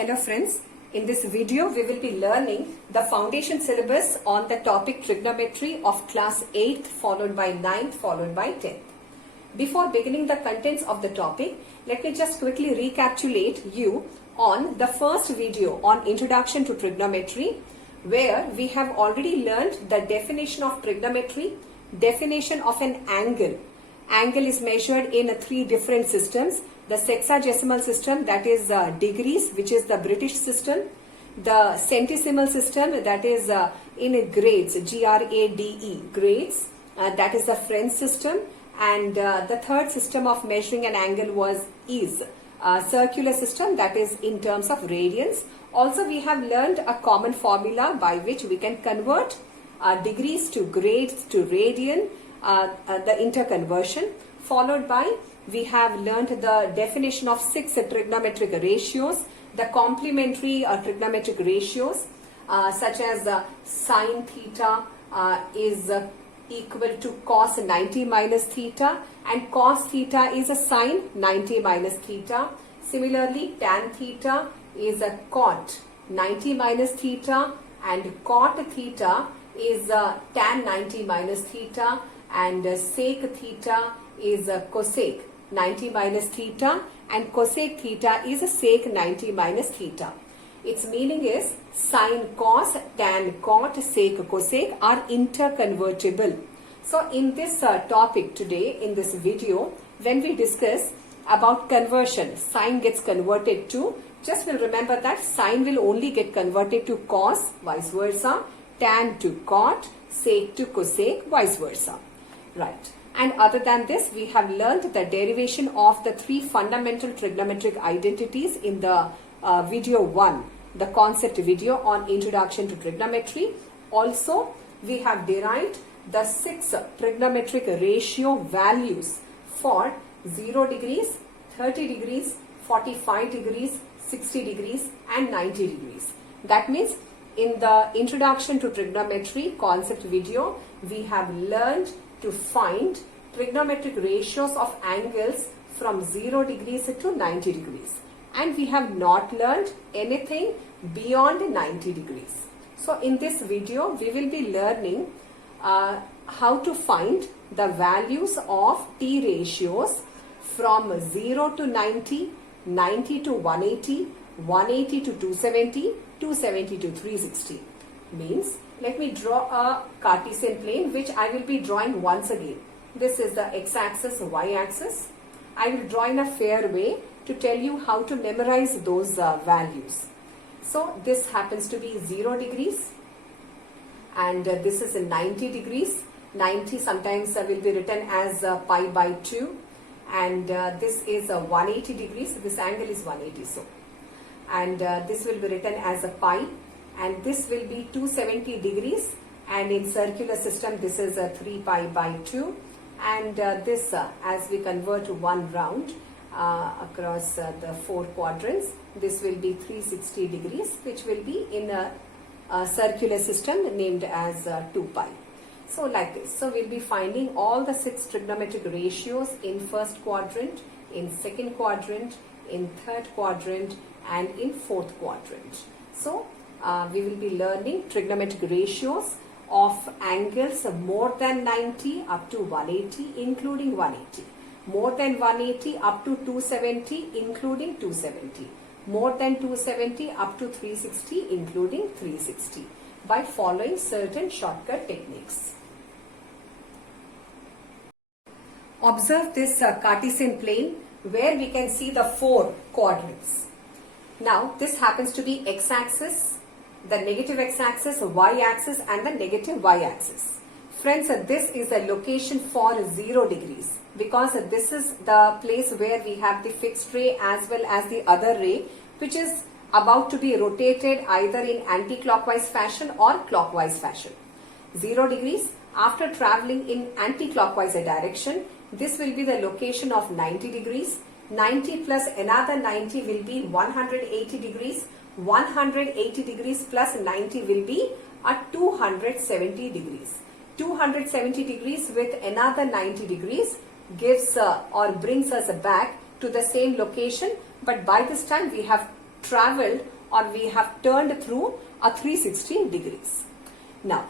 Hello friends, in this video we will be learning the foundation syllabus on the topic trigonometry of class 8th followed by 9th followed by 10th. Before beginning the contents of the topic, let me just quickly recapitulate you on the first video on introduction to trigonometry, where we have already learned the definition of trigonometry, definition of an angle. Angle is measured in three different systems. The sexagesimal system, that is degrees, which is the British system. The centesimal system, that is in grades, G-R-A-D-E, grades, that is the French system. And the third system of measuring an angle is circular system, that is in terms of radians. Also, we have learned a common formula by which we can convert degrees to grades to radian, the interconversion, followed by we have learned the definition of 6 trigonometric ratios, the complementary trigonometric ratios, such as sine theta is equal to cos 90 minus theta, and cos theta is a sine 90 minus theta. Similarly, tan theta is a cot 90 minus theta, and cot theta is tan 90 minus theta, and sec theta is cosec 90 minus theta, and cosec theta is a sec 90 minus theta. Its meaning is sine cos, tan cot, sec cosec are interconvertible. So in this topic today, in this video, when we discuss about conversion, sine gets converted to, just will remember that sine will only get converted to cos, vice versa, tan to cot, sec to cosec, vice versa. Right. And other than this, we have learned the derivation of the 3 fundamental trigonometric identities in the video 1, the concept video on introduction to trigonometry. Also, we have derived the 6 trigonometric ratio values for 0 degrees, 30 degrees, 45 degrees, 60 degrees and 90 degrees. That means in the introduction to trigonometry concept video, we have learned to find trigonometric ratios of angles from 0 degrees to 90 degrees. And we have not learned anything beyond 90 degrees. So in this video, we will be learning how to find the values of T ratios from 0 to 90, 90 to 180, 180 to 270, 270 to 360. Means, let me draw a Cartesian plane, which I will be drawing once again. This is the x-axis, y-axis. I will draw in a fair way to tell you how to memorize those values. So this happens to be 0 degrees, and this is 90 degrees. 90 sometimes will be written as pi by 2, and this is 180 degrees. This angle is 180, so, and this will be written as a pi, and this will be 270 degrees, and in circular system this is 3 pi by 2, and this as we convert to one round across the 4 quadrants, this will be 360 degrees, which will be in a circular system named as 2 pi. So like this. So we'll be finding all the 6 trigonometric ratios in first quadrant, in second quadrant, in third quadrant and in fourth quadrant. So we will be learning trigonometric ratios of angles more than 90 up to 180 including 180. More than 180 up to 270 including 270. More than 270 up to 360 including 360 by following certain shortcut techniques. Observe this Cartesian plane where we can see the 4 quadrants. Now this happens to be x-axis, the negative x-axis, y-axis and the negative y-axis. Friends, this is a location for 0 degrees because this is the place where we have the fixed ray as well as the other ray, which is about to be rotated either in anti-clockwise fashion or clockwise fashion. 0 degrees, after traveling in anti-clockwise direction, this will be the location of 90 degrees. 90 plus another 90 will be 180 degrees. 180 degrees plus 90 will be a 270 degrees. 270 degrees with another 90 degrees gives or brings us back to the same location, but by this time we have traveled or we have turned through a 360 degrees. Now,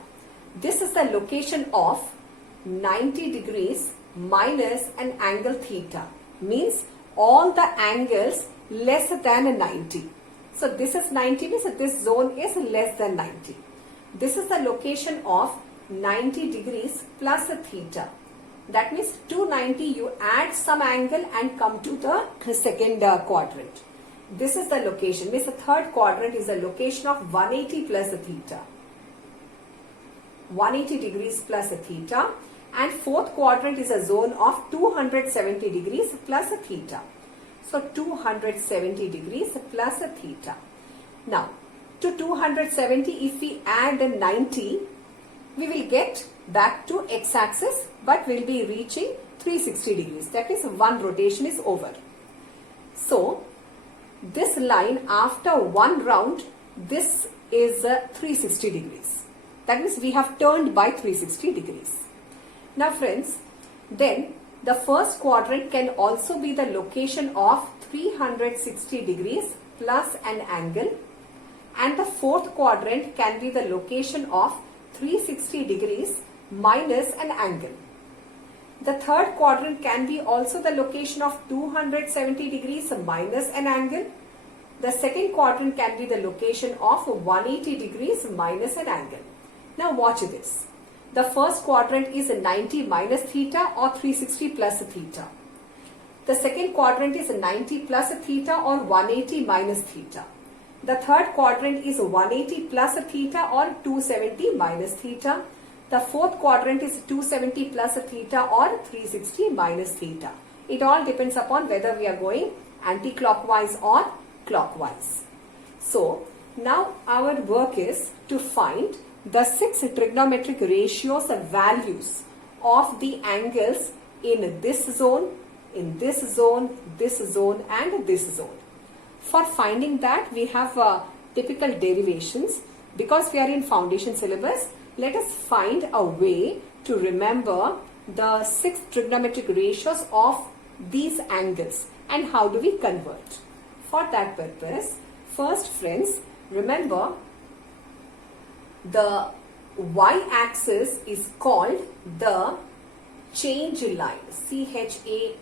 this is the location of 90 degrees minus an angle theta. Means all the angles less than 90. So this is 90, means this zone is less than 90. This is the location of 90 degrees plus a theta. That means to 90 you add some angle and come to the second quadrant. This is the location, means the third quadrant is the location of 180 plus a theta. 180 degrees plus a theta, and fourth quadrant is a zone of 270 degrees plus a theta. So 270 degrees plus a theta. Now to 270 if we add 90, we will get back to x-axis, but we'll be reaching 360 degrees. That is, one rotation is over. So this line after one round, this is 360 degrees. That means we have turned by 360 degrees. Now friends, then the first quadrant can also be the location of 360 degrees plus an angle, and the fourth quadrant can be the location of 360 degrees minus an angle. The third quadrant can be also the location of 270 degrees minus an angle. The second quadrant can be the location of 180 degrees minus an angle. Now watch this. The first quadrant is 90 minus theta or 360 plus theta. The second quadrant is 90 plus theta or 180 minus theta. The third quadrant is 180 plus theta or 270 minus theta. The fourth quadrant is 270 plus theta or 360 minus theta. It all depends upon whether we are going anti-clockwise or clockwise. So now our work is to find the 6 trigonometric ratios of values of the angles in this zone, in this zone, this zone and this zone. For finding that, we have typical derivations. Because we are in foundation syllabus, let us find a way to remember the 6 trigonometric ratios of these angles and how do we convert. For that purpose, first friends, remember the y-axis is called the change line, C-H-A-N-G-E.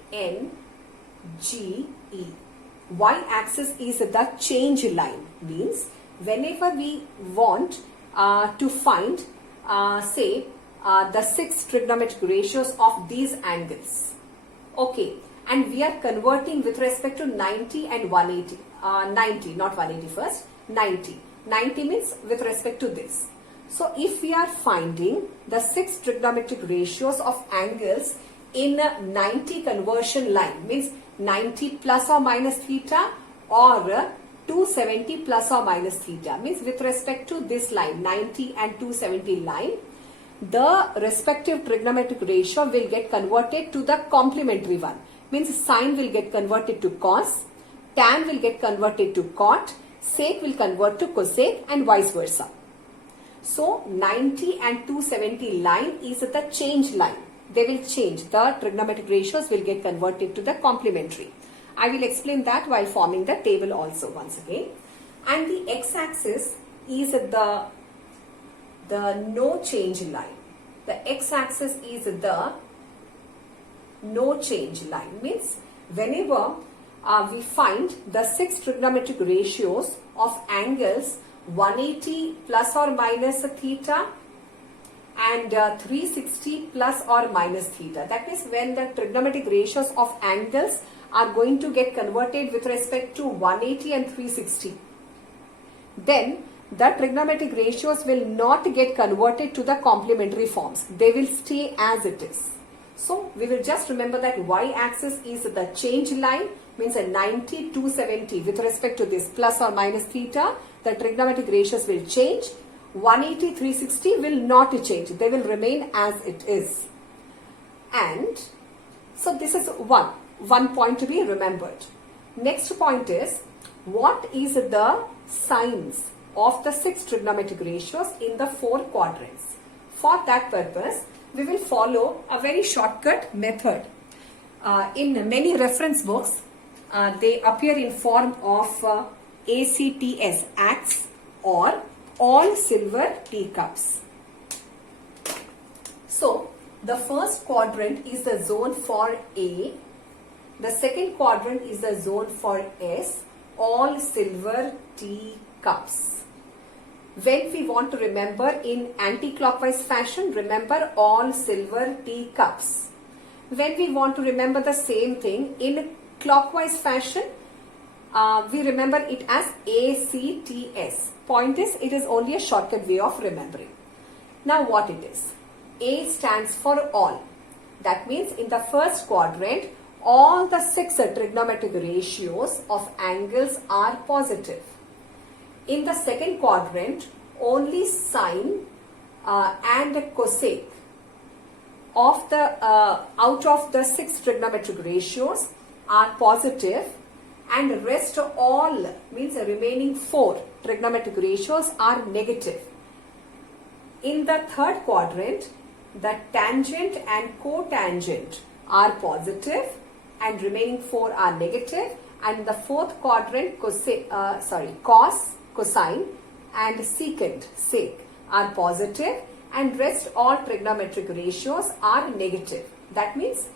Y-axis is the change line, means whenever we want to find the 6 trigonometric ratios of these angles, okay, and we are converting with respect to 90 and 180, 90 not 180 first, 90 means with respect to this. So if we are finding the 6 trigonometric ratios of angles in a 90 conversion line, means 90 plus or minus theta or 270 plus or minus theta, means with respect to this line 90 and 270 line, the respective trigonometric ratio will get converted to the complementary one, means sine will get converted to cos, tan will get converted to cot, sec will convert to cosec and vice versa. So 90 and 270 line is the change line. They will change. The trigonometric ratios will get converted to the complementary. I will explain that while forming the table also once again. And the x-axis is the no change line. The x-axis is the no change line. Means whenever we find the 6 trigonometric ratios of angles 180 plus or minus theta and 360 plus or minus theta. That is when the trigonometric ratios of angles are going to get converted with respect to 180 and 360. Then the trigonometric ratios will not get converted to the complementary forms. They will stay as it is. So we will just remember that y-axis is the change line, means a 90, 270 with respect to this plus or minus theta. The trigonometric ratios will change. 180, 360 will not change. They will remain as it is. And so this is one point to be remembered. Next point is, what is the signs of the 6 trigonometric ratios in the 4 quadrants? For that purpose, we will follow a very shortcut method. In many reference books, they appear in form of ACTS, acts, or all silver teacups. So, the first quadrant is the zone for A. The second quadrant is the zone for S, all silver teacups. When we want to remember in anti-clockwise fashion, remember all silver teacups. When we want to remember the same thing in clockwise fashion, we remember it as ACTS. Point is, it is only a shortcut way of remembering. Now what it is? A stands for all. That means in the first quadrant, all the 6 trigonometric ratios of angles are positive. In the second quadrant, only sine and cosec of the out of the 6 trigonometric ratios are positive, and rest all means the remaining 4 trigonometric ratios are negative. In the third quadrant, the tangent and cotangent are positive and remaining 4 are negative, and the fourth quadrant cos, cosine and secant, sec are positive, and rest all trigonometric ratios are negative. That means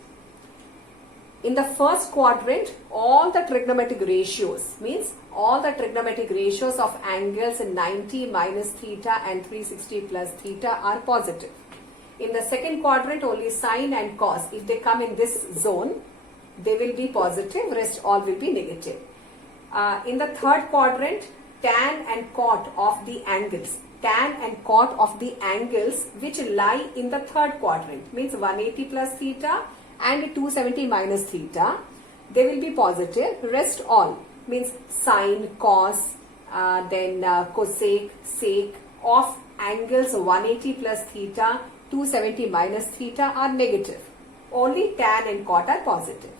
in the first quadrant, all the trigonometric ratios means all the trigonometric ratios of angles 90 minus theta and 360 plus theta are positive. In the second quadrant, only sine and cos, if they come in this zone, they will be positive, rest all will be negative. In the third quadrant, tan and cot of the angles which lie in the third quadrant means 180 plus theta and 270 minus theta, they will be positive, rest all means sine, cos, then cosec, sec of angles 180 plus theta, 270 minus theta are negative. Only tan and cot are positive.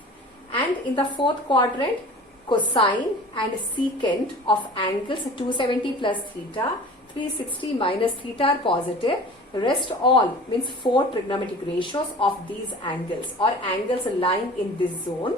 And in the fourth quadrant, cosine and secant of angles 270 plus theta, 360 minus theta are positive. Rest all means 4 trigonometric ratios of these angles or angles lying in this zone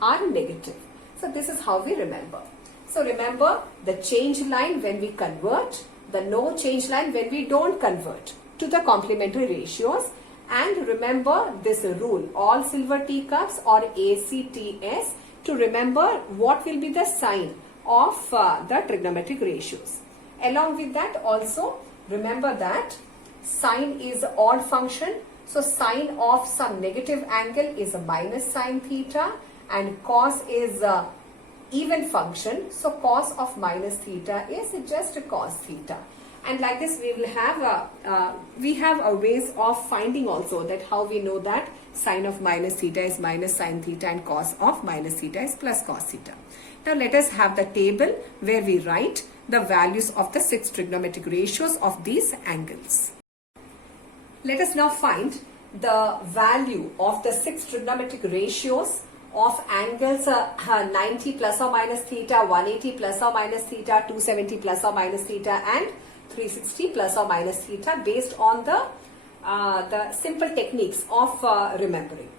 are negative. So this is how we remember. So remember the change line when we convert, the no change line when we don't convert to the complementary ratios, and remember this rule, all silver teacups or ACTS, to remember what will be the sign of the trigonometric ratios. Along with that also remember that sine is odd function. So sine of some negative angle is a minus sine theta, and cos is a even function. So cos of minus theta is just a cos theta. And like this we will have a ways of finding also that how we know that sine of minus theta is minus sine theta and cos of minus theta is plus cos theta. Now let us have the table where we write the values of the 6 trigonometric ratios of these angles. Let us now find the value of the 6 trigonometric ratios of angles 90 plus or minus theta, 180 plus or minus theta, 270 plus or minus theta and 360 plus or minus theta based on the simple techniques of remembering.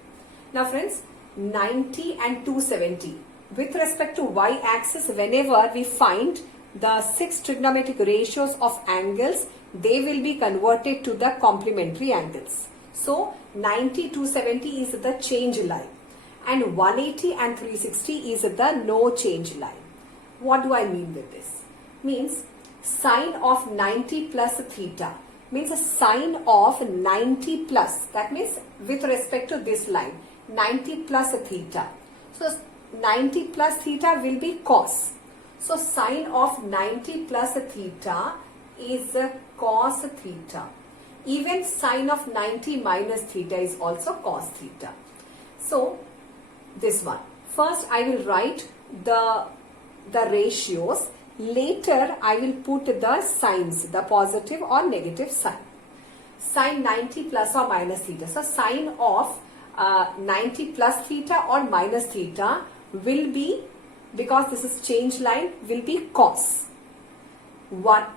Now friends, 90 and 270 with respect to y-axis, whenever we find the 6 trigonometric ratios of angles, they will be converted to the complementary angles. So 90 to 70 is the change line and 180 and 360 is the no change line. What do I mean with this? Means sine of 90 plus theta means a sine of 90 plus, that means with respect to this line 90 plus theta. So 90 plus theta will be cos. So sine of 90 plus theta is cos theta. Even sine of 90 minus theta is also cos theta. So this one. First I will write the ratios. Later I will put the signs, the positive or negative sign. Sine 90 plus or minus theta. So sine of 90 plus theta or minus theta will be, because this is change line, will be cos.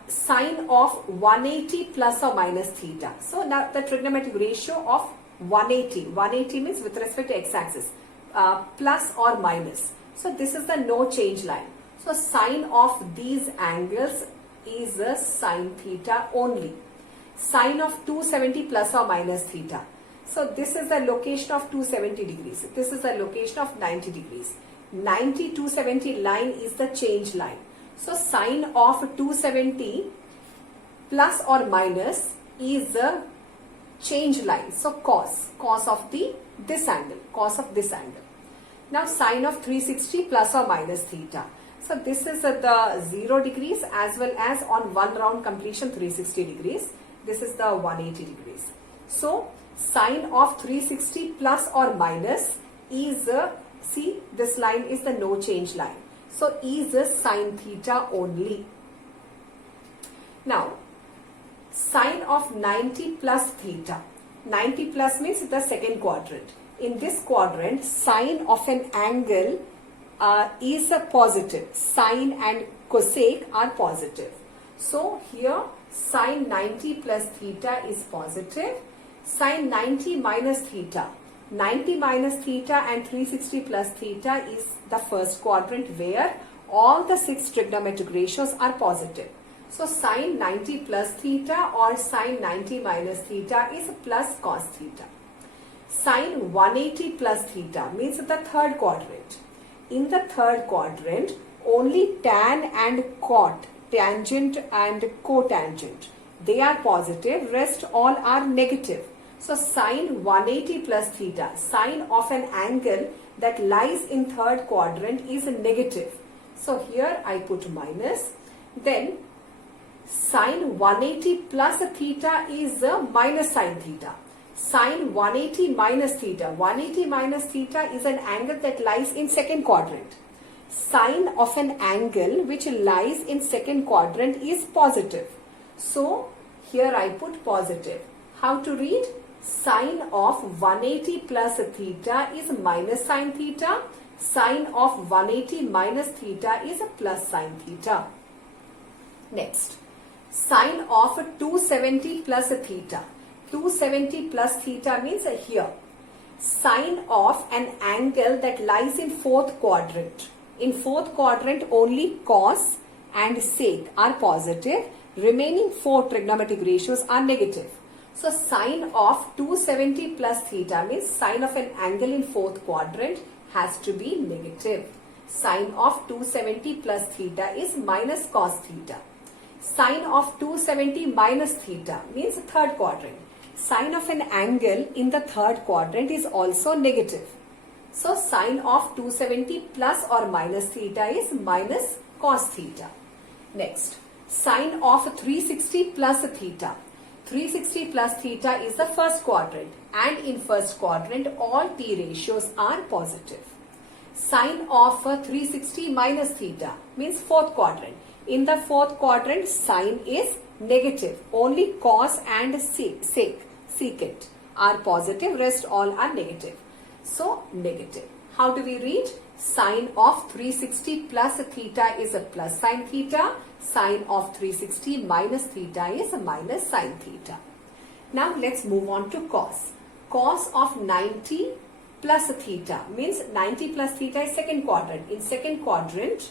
Sine of 180 plus or minus theta. So now the trigonometric ratio of 180 means with respect to x-axis, plus or minus. So this is the no change line. So sine of these angles is a sine theta only. Sine of 270 plus or minus theta. So this is the location of 270 degrees. This is the location of 90 degrees. 90 270 line is the change line. So sine of 270 plus or minus is a change line. So cos of this angle. Now sine of 360 plus or minus theta. So this is the 0 degrees as well as on one round completion 360 degrees. This is the 180 degrees. So sine of 360 plus or minus is see, this line is the no change line. So is a sine theta only. Now sine of 90 plus theta. 90 plus means the second quadrant. In this quadrant, sine of an angle is a positive. Sine and cosec are positive. So here sine 90 plus theta is positive. Sine 90 minus theta. 90 minus theta and 360 plus theta is the first quadrant where all the 6 trigonometric ratios are positive. So sine 90 plus theta or sine 90 minus theta is plus cos theta. Sine 180 plus theta means the third quadrant. In the third quadrant, only tan and cot, tangent and cotangent, they are positive, rest all are negative. So sine 180 plus theta, sine of an angle that lies in third quadrant is negative. So here I put minus. Then sine 180 plus theta is minus sine theta. Sine 180 minus theta. 180 minus theta is an angle that lies in second quadrant. Sine of an angle which lies in second quadrant is positive. So here I put positive. How to read? Sine of 180 plus theta is minus sine theta. Sine of 180 minus theta is plus sine theta. Next, sine of 270 plus theta. 270 plus theta means here. Sine of an angle that lies in fourth quadrant. In fourth quadrant only cos and sec are positive. Remaining 4 trigonometric ratios are negative. So sine of 270 plus theta means sine of an angle in fourth quadrant has to be negative. Sine of 270 plus theta is minus cos theta. Sine of 270 minus theta means third quadrant. Sine of an angle in the third quadrant is also negative. So sine of 270 plus or minus theta is minus cos theta. Next, sine of 360 plus theta. 360 plus theta is the first quadrant, and in first quadrant all t ratios are positive. Sine of 360 minus theta means fourth quadrant. In the fourth quadrant sine is negative. Only cos and secant are positive, rest all are negative. So negative. How do we read? Sine of 360 plus theta is a plus sine theta. Sine of 360 minus theta is a minus sine theta. Now let's move on to cos. Cos of 90 plus theta means 90 plus theta is second quadrant. In second quadrant,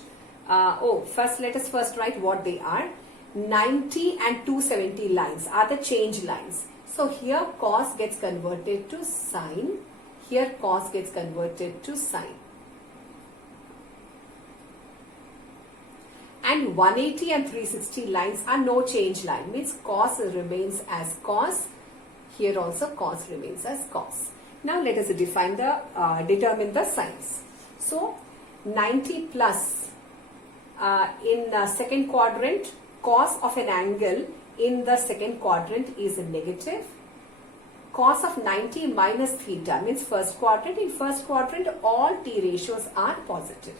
let us first write what they are. 90 and 270 lines are the change lines. So here cos gets converted to sine. Here cos gets converted to sine. And 180 and 360 lines are no change line. Means cos remains as cos. Here also cos remains as cos. Now let us determine the signs. So 90 plus in second quadrant, cos of an angle in the second quadrant is negative. Cos of 90 minus theta means first quadrant. In first quadrant all t ratios are positive.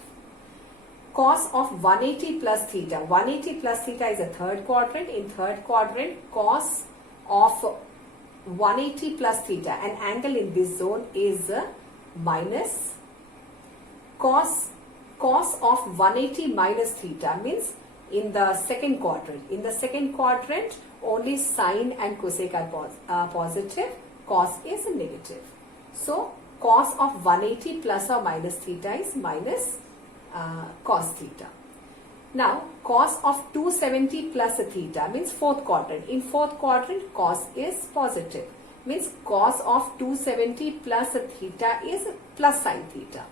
Cos of 180 plus theta. 180 plus theta is a third quadrant. In third quadrant, cos of 180 plus theta, an angle in this zone is minus. Cos of 180 minus theta means in the second quadrant. In the second quadrant, only sine and cosec are positive. Cos is negative. So, cos of 180 plus or minus theta is minus cos theta. Now cos of 270 plus theta means fourth quadrant. In fourth quadrant cos is positive. Means cos of 270 plus theta is plus sine theta.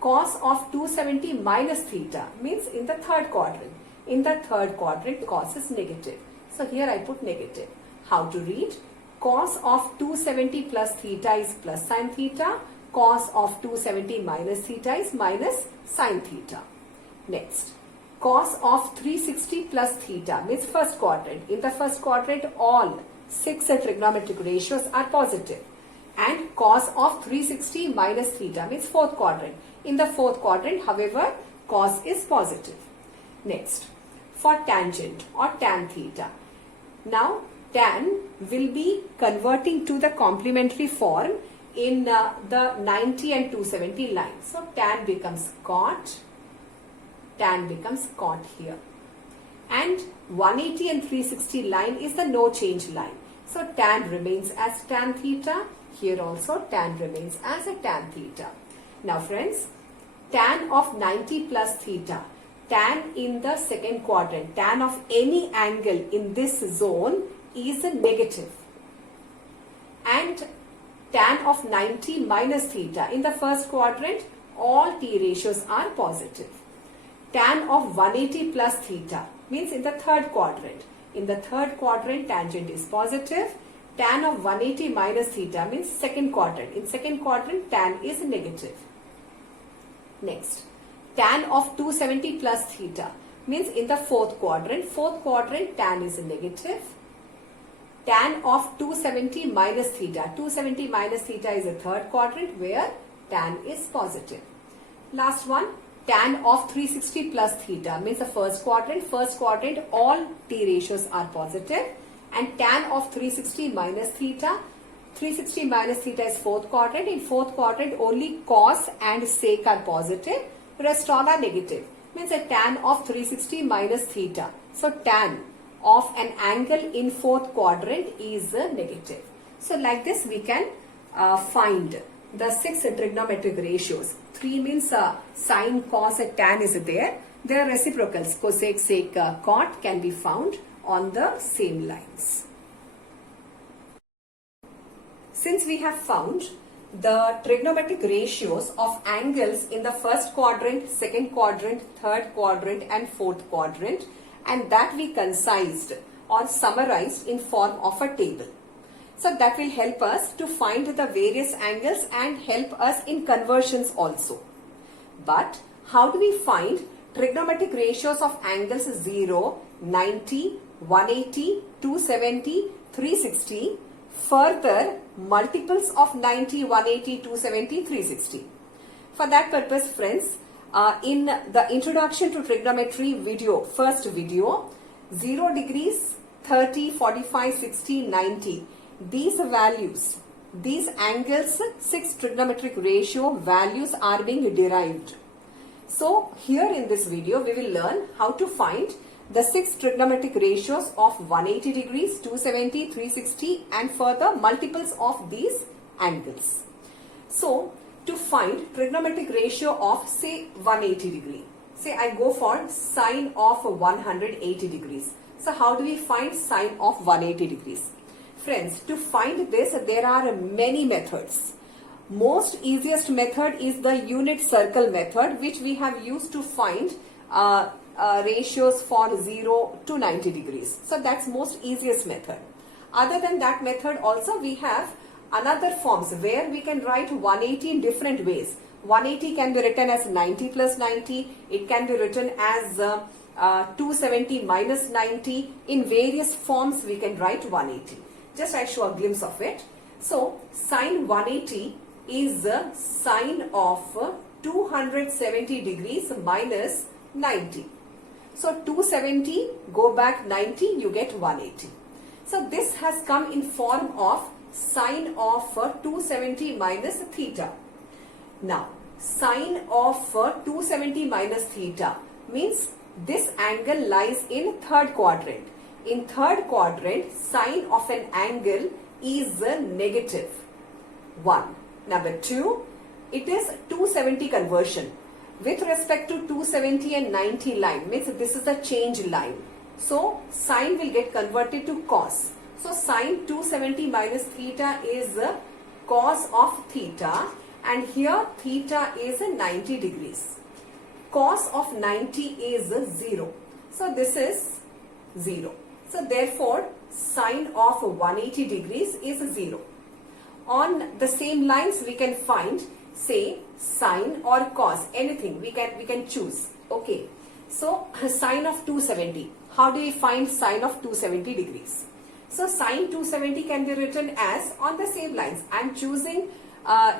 Cos of 270 minus theta means in the third quadrant. In the third quadrant cos is negative. So here I put negative. How to read? Cos of 270 plus theta is plus sine theta. Cos of 270 minus theta is minus sine theta. Next, cos of 360 plus theta means first quadrant. In the first quadrant all 6 trigonometric ratios are positive. And cos of 360 minus theta means fourth quadrant. In the fourth quadrant, however, cos is positive. Next, for tangent or tan theta. Now, tan will be converting to the complementary form in the 90 and 270 line. So, tan becomes cot here. And 180 and 360 line is the no change line. So, tan remains as tan theta. Here also tan remains as a tan theta. Now friends, tan of 90 plus theta, tan in the second quadrant, tan of any angle in this zone is a negative. And tan of 90 minus theta in the first quadrant, all t ratios are positive. Tan of 180 plus theta means in the third quadrant. In the third quadrant, tangent is positive. Tan of 180 minus theta means second quadrant. In second quadrant, tan is negative. Next, tan of 270 plus theta means in the fourth quadrant. Fourth quadrant, tan is negative. Tan of 270 minus theta. 270 minus theta is a third quadrant where tan is positive. Last one, tan of 360 plus theta means the first quadrant. First quadrant, all t ratios are positive. And tan of 360 minus theta, 360 minus theta is fourth quadrant. In fourth quadrant, only cos and sec are positive. Rest all are negative. Means a tan of 360 minus theta. So tan of an angle in fourth quadrant is negative. So like this we can find the 6 trigonometric ratios. 3 means sine, cos and tan is there. Their reciprocals cosec, sec, cot can be found on the same lines. Since we have found the trigonometric ratios of angles in the first quadrant, second quadrant, third quadrant and fourth quadrant, and that we concised or summarized in form of a table. So that will help us to find the various angles and help us in conversions also. But how do we find trigonometric ratios of angles 0, 90, 180, 270, 360, further multiples of 90, 180, 270, 360. For that purpose, friends, in the introduction to trigonometry video, first video, 0 degrees, 30, 45, 60, 90, these values, these angles, 6 trigonometric ratio values are being derived. So here in this video, we will learn how to find the 6 trigonometric ratios of 180 degrees, 270, 360 and further multiples of these angles. So to find trigonometric ratio of say 180 degree, say I go for sine of 180 degrees. So how do we find sine of 180 degrees? Friends, to find this there are many methods. Most easiest method is the unit circle method, which we have used to find ratios for 0 to 90 degrees. So that's most easiest method. Other than that method also we have another forms where we can write 180 in different ways. 180 can be written as 90 plus 90. It can be written as 270 minus 90. In various forms we can write 180. Just I show a glimpse of it. So sine 180 is sine of 270 degrees minus 90. So 270 go back 90, you get 180. So this has come in form of sine of 270 minus theta. Now sine of 270 minus theta means this angle lies in third quadrant. In third quadrant, sine of an angle is negative 1. Number 2, it is 270 conversion. with respect to 270 and 90 line, means this is the change line. So sine will get converted to cos. So sine 270 minus theta is cos of theta, and here theta is 90 degrees. Cos of 90 is 0. So this is 0. So therefore sine of 180 degrees is 0. On the same lines we can find, say, sine or cos, anything we can choose. Okay. So sine of 270. How do we find sine of 270 degrees? So sine 270 can be written as, on the same lines, I am choosing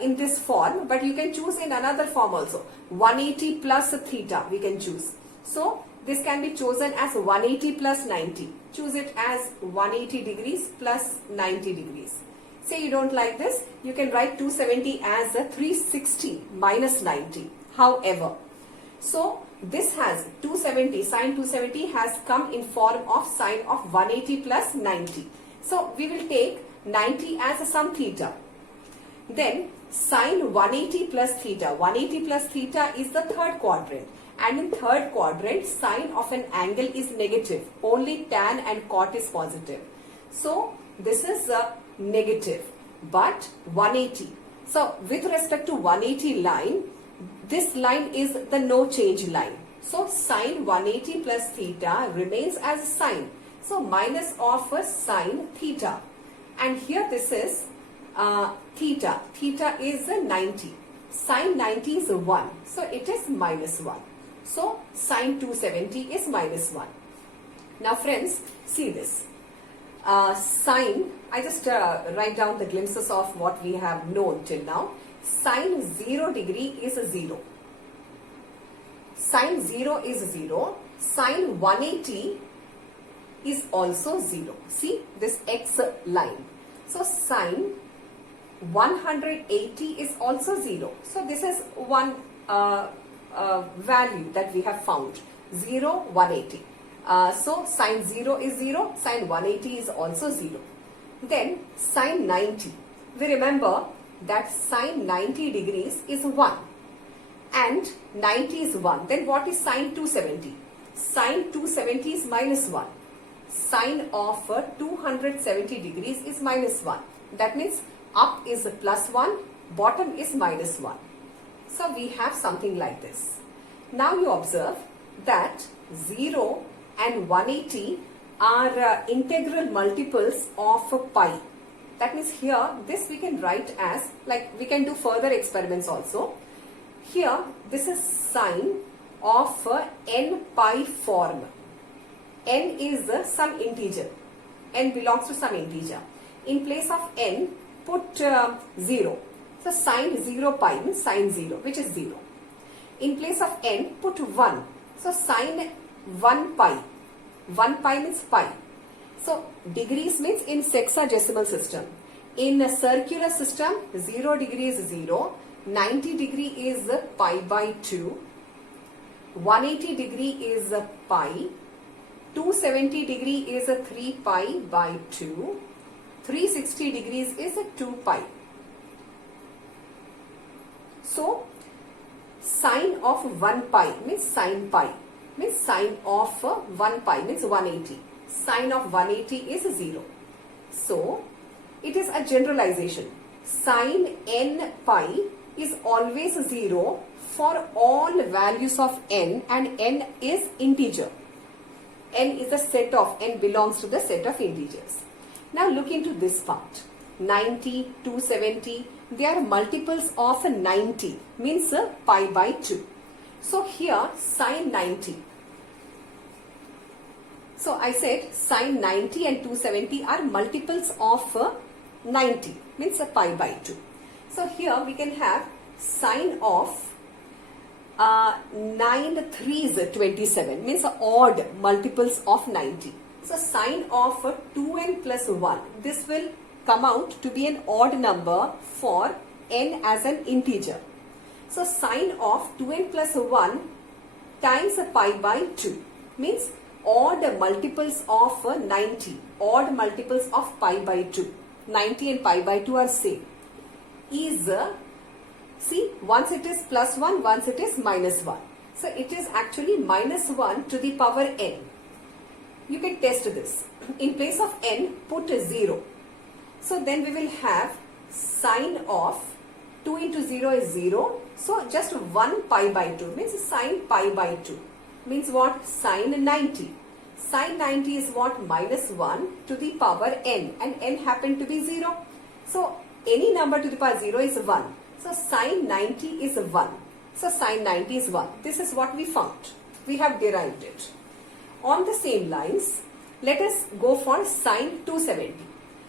in this form, but you can choose in another form also. 180 plus theta we can choose. So this can be chosen as 180 plus 90. Choose it as 180 degrees plus 90 degrees. Say you don't like this, you can write 270 as 360 minus 90. However, so this has 270, sine 270 has come in form of sine of 180 plus 90. So we will take 90 as some theta. Then sine 180 plus theta. 180 plus theta is the third quadrant. And in third quadrant, sine of an angle is negative. Only tan and cot is positive. So this is negative. But 180. So with respect to 180 line, this line is the no change line. So sine 180 plus theta remains as sine. So minus of sine theta. And here this is theta. Theta is 90. Sine 90 is 1. So it is minus 1. So sine 270 is minus 1. Now friends, see this. Sine, I just write down the glimpses of what we have known till now. Sine 0 degree is 0. Sine 0 is 0. Sine 180 is also 0. See this x line. So sine 180 is also 0. So this is one value that we have found. 0, 180. So sine 0 is 0. Sine 180 is also 0. Then sine 90. We remember that sine 90 degrees is 1 and 90 is 1. Then what is sine 270? Sine 270 is minus 1. Sine of 270 degrees is minus 1. That means up is plus 1, bottom is minus 1. So we have something like this. Now you observe that 0 and 180 are integral multiples of pi. That means here this we can write as, like we can do further experiments also. Here this is sine of n pi form. N is some integer. N belongs to some integer. In place of n, put 0. So sine 0 pi means sine 0, which is 0. In place of n, put 1. So sine 1 pi. 1 pi means pi. So degrees means in sexagesimal system. In a circular system, 0 degree is 0. 90 degree is pi by 2. 180 degree is pi. 270 degree is 3 pi by 2. 360 degrees is 2 pi. So sine of 1 pi means sine pi. Means sine of 1 pi means 180. Sine of 180 is 0. So it is a generalization. Sine n pi is always 0 for all values of n, and n is integer. N is a set of, n belongs to the set of integers. Now look into this part. 90, 270, they are multiples of 90, means pi by 2. So here sine 90. So I said sine 90 and 270 are multiples of 90, means pi by 2. So here we can have sine of 9 3s 27, means odd multiples of 90. So sine of 2n plus 1, this will come out to be an odd number for n as an integer. So sine of 2n plus 1 times pi by 2 means odd multiples of 90, odd multiples of pi by 2. 90 and pi by 2 are same. Is See, once it is plus 1, once it is minus 1. So it is actually minus 1 to the power n. You can test this. In place of n, put 0. So then we will have sine of 2 into 0 is 0. So just 1 pi by 2 means sine pi by 2. Means what? Sine 90. Sine 90 is what? Minus 1 to the power n, and n happened to be 0. So any number to the power 0 is 1. So sine 90 is 1. So sine 90 is 1. This is what we found. We have derived it. On the same lines, let us go for sine 270.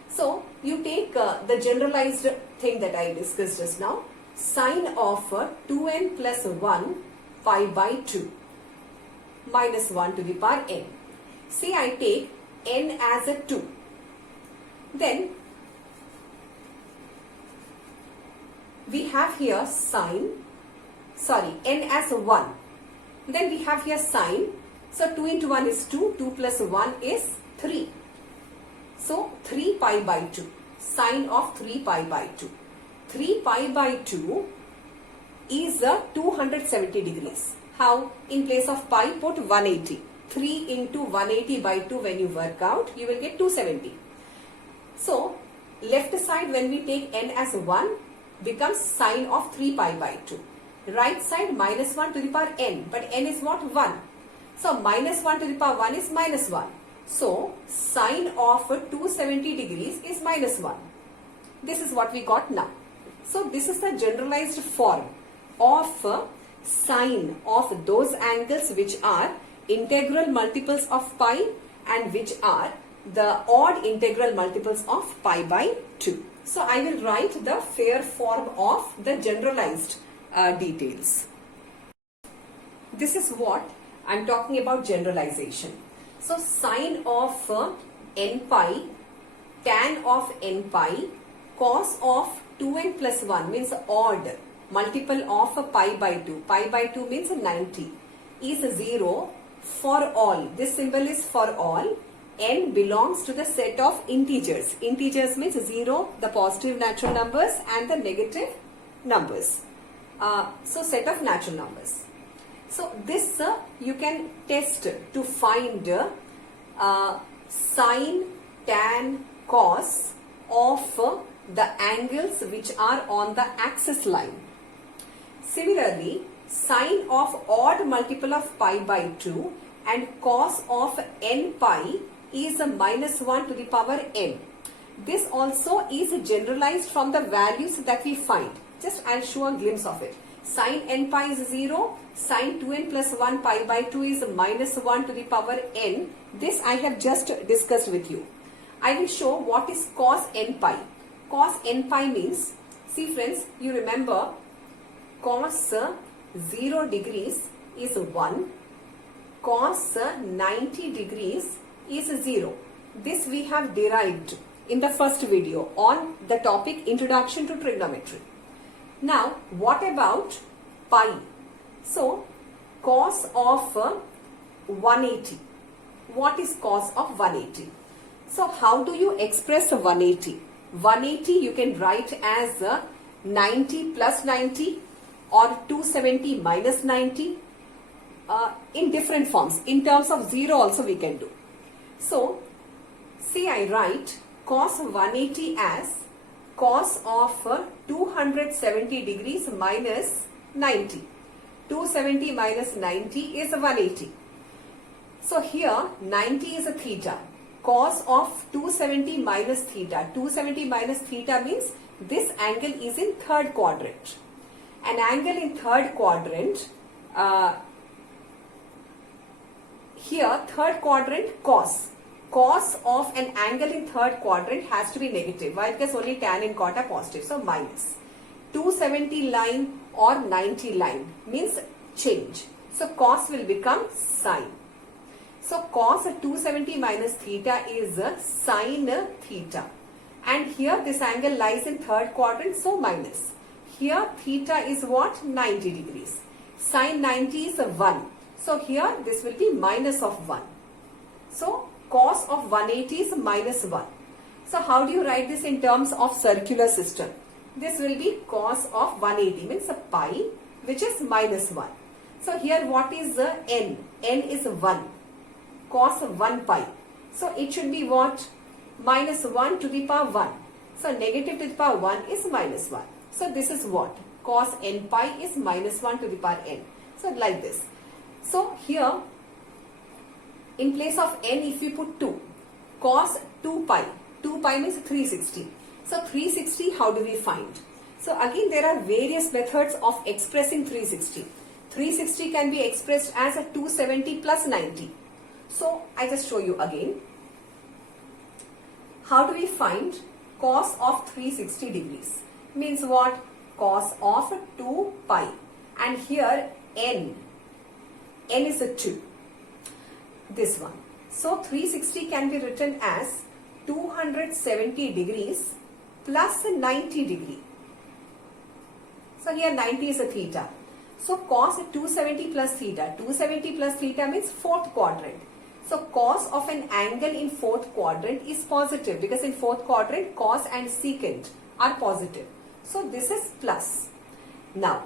So you take the generalized thing that I discussed just now. Sine of 2n plus 1 pi by 2 minus 1 to the power n. Say I take n as a 2. Then we have here n as a 1. Then we have here sine. So 2 into 1 is 2. 2 plus 1 is 3. So 3 pi by 2. Sine of 3 pi by 2. 3 pi by 2 is 270 degrees. How? In place of pi, put 180. 3 into 180 by 2, when you work out, you will get 270. So left side, when we take n as 1, becomes sine of 3 pi by 2. Right side, minus 1 to the power n. But n is what? 1. So minus 1 to the power 1 is minus 1. So sine of 270 degrees is minus 1. This is what we got now. So this is the generalized form of sine of those angles which are integral multiples of pi and which are the odd integral multiples of pi by 2. So I will write the fair form of the generalized details. This is what I am talking about, generalization. So sine of n pi, tan of n pi, cos of 2n plus 1 means odd multiple of pi by 2. Pi by 2 means 90 is 0 for all. This symbol is for all. N belongs to the set of integers. Integers means 0, the positive natural numbers, and the negative numbers. So set of natural numbers. So this you can test to find sine, tan, cos of the angles which are on the axis line. Similarly, sine of odd multiple of pi by 2 and cos of n pi is a minus 1 to the power n. This also is generalized from the values that we find. Just I'll show a glimpse of it. Sine n pi is 0. Sine 2n plus 1 pi by 2 is minus 1 to the power n. This I have just discussed with you. I will show what is cos n pi. Cos n pi means, see friends, you remember cos 0 degrees is 1. Cos 90 degrees is 0. This we have derived in the first video on the topic Introduction to Trigonometry. Now, what about pi? So, cos of 180. What is cos of 180? So, how do you express 180? 180 you can write as 90 plus 90 or 270 minus 90 in different forms. In terms of 0 also we can do. So, see I write cos 180 as cos of 270 degrees minus 90. 270 minus 90 is 180. So here 90 is a theta. Cos of 270 minus theta. 270 minus theta means this angle is in third quadrant. An angle in third quadrant, here third quadrant cos. Cos of an angle in third quadrant has to be negative. Why? Because only tan and cot are positive. So minus. 270 line or 90 line means change. So cos will become sine. So cos 270 minus theta is sine theta. And here this angle lies in third quadrant, so minus. Here theta is what? 90 degrees. Sine 90 is 1. So here this will be minus of 1. So cos of 180 is minus 1. So how do you write this in terms of circular system? this will be cos of 180 means a pi which is minus 1. So here what is the n? N is 1. Cos 1 pi. So it should be what? Minus 1 to the power 1. So negative to the power 1 is minus 1. So this is what? Cos n pi is minus 1 to the power n. So like this. So here in place of n if we put 2, cos 2 pi. 2 pi means 360. So 360 how do we find? So again there are various methods of expressing 360. 360 can be expressed as a 270 plus 90. So I just show you again. How do we find cos of 360 degrees? Means what? Cos of 2 pi. And here n is a 2. This one. So 360 can be written as 270 degrees plus 90 degree. So here 90 is a theta. So cos 270 plus theta. 270 plus theta means fourth quadrant. So cos of an angle in fourth quadrant is positive because in fourth quadrant cos and secant are positive. So this is plus. Now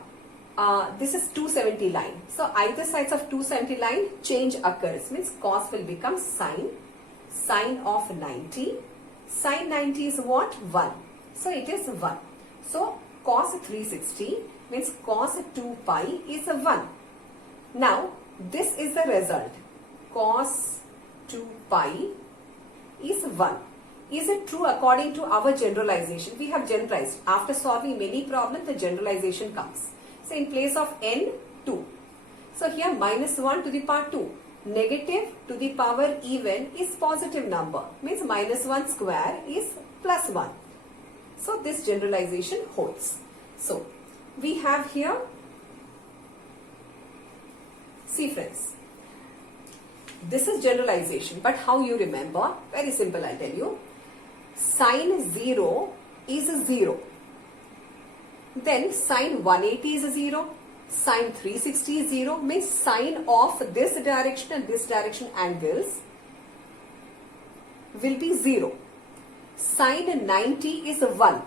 this is 270 line. So either sides of 270 line change occurs means cos will become sine of 90. Sine 90 is what? 1. So it is 1. So cos 360 means cos 2 pi is 1. Now this is the result. Cos 2 pi is 1. Is it true according to our generalization? We have generalized. After solving many problems, the generalization comes. So in place of n, 2. So here minus 1 to the power 2. Negative to the power even is positive number. Means minus 1 square is plus 1. So this generalization holds. So we have here, see friends, this is generalization, but how you remember? Very simple, I'll tell you. Sine 0 is 0. Then sine 180 is 0. Sine 360 is 0. Means sine of this direction and this direction angles will be 0. Sine 90 is 1.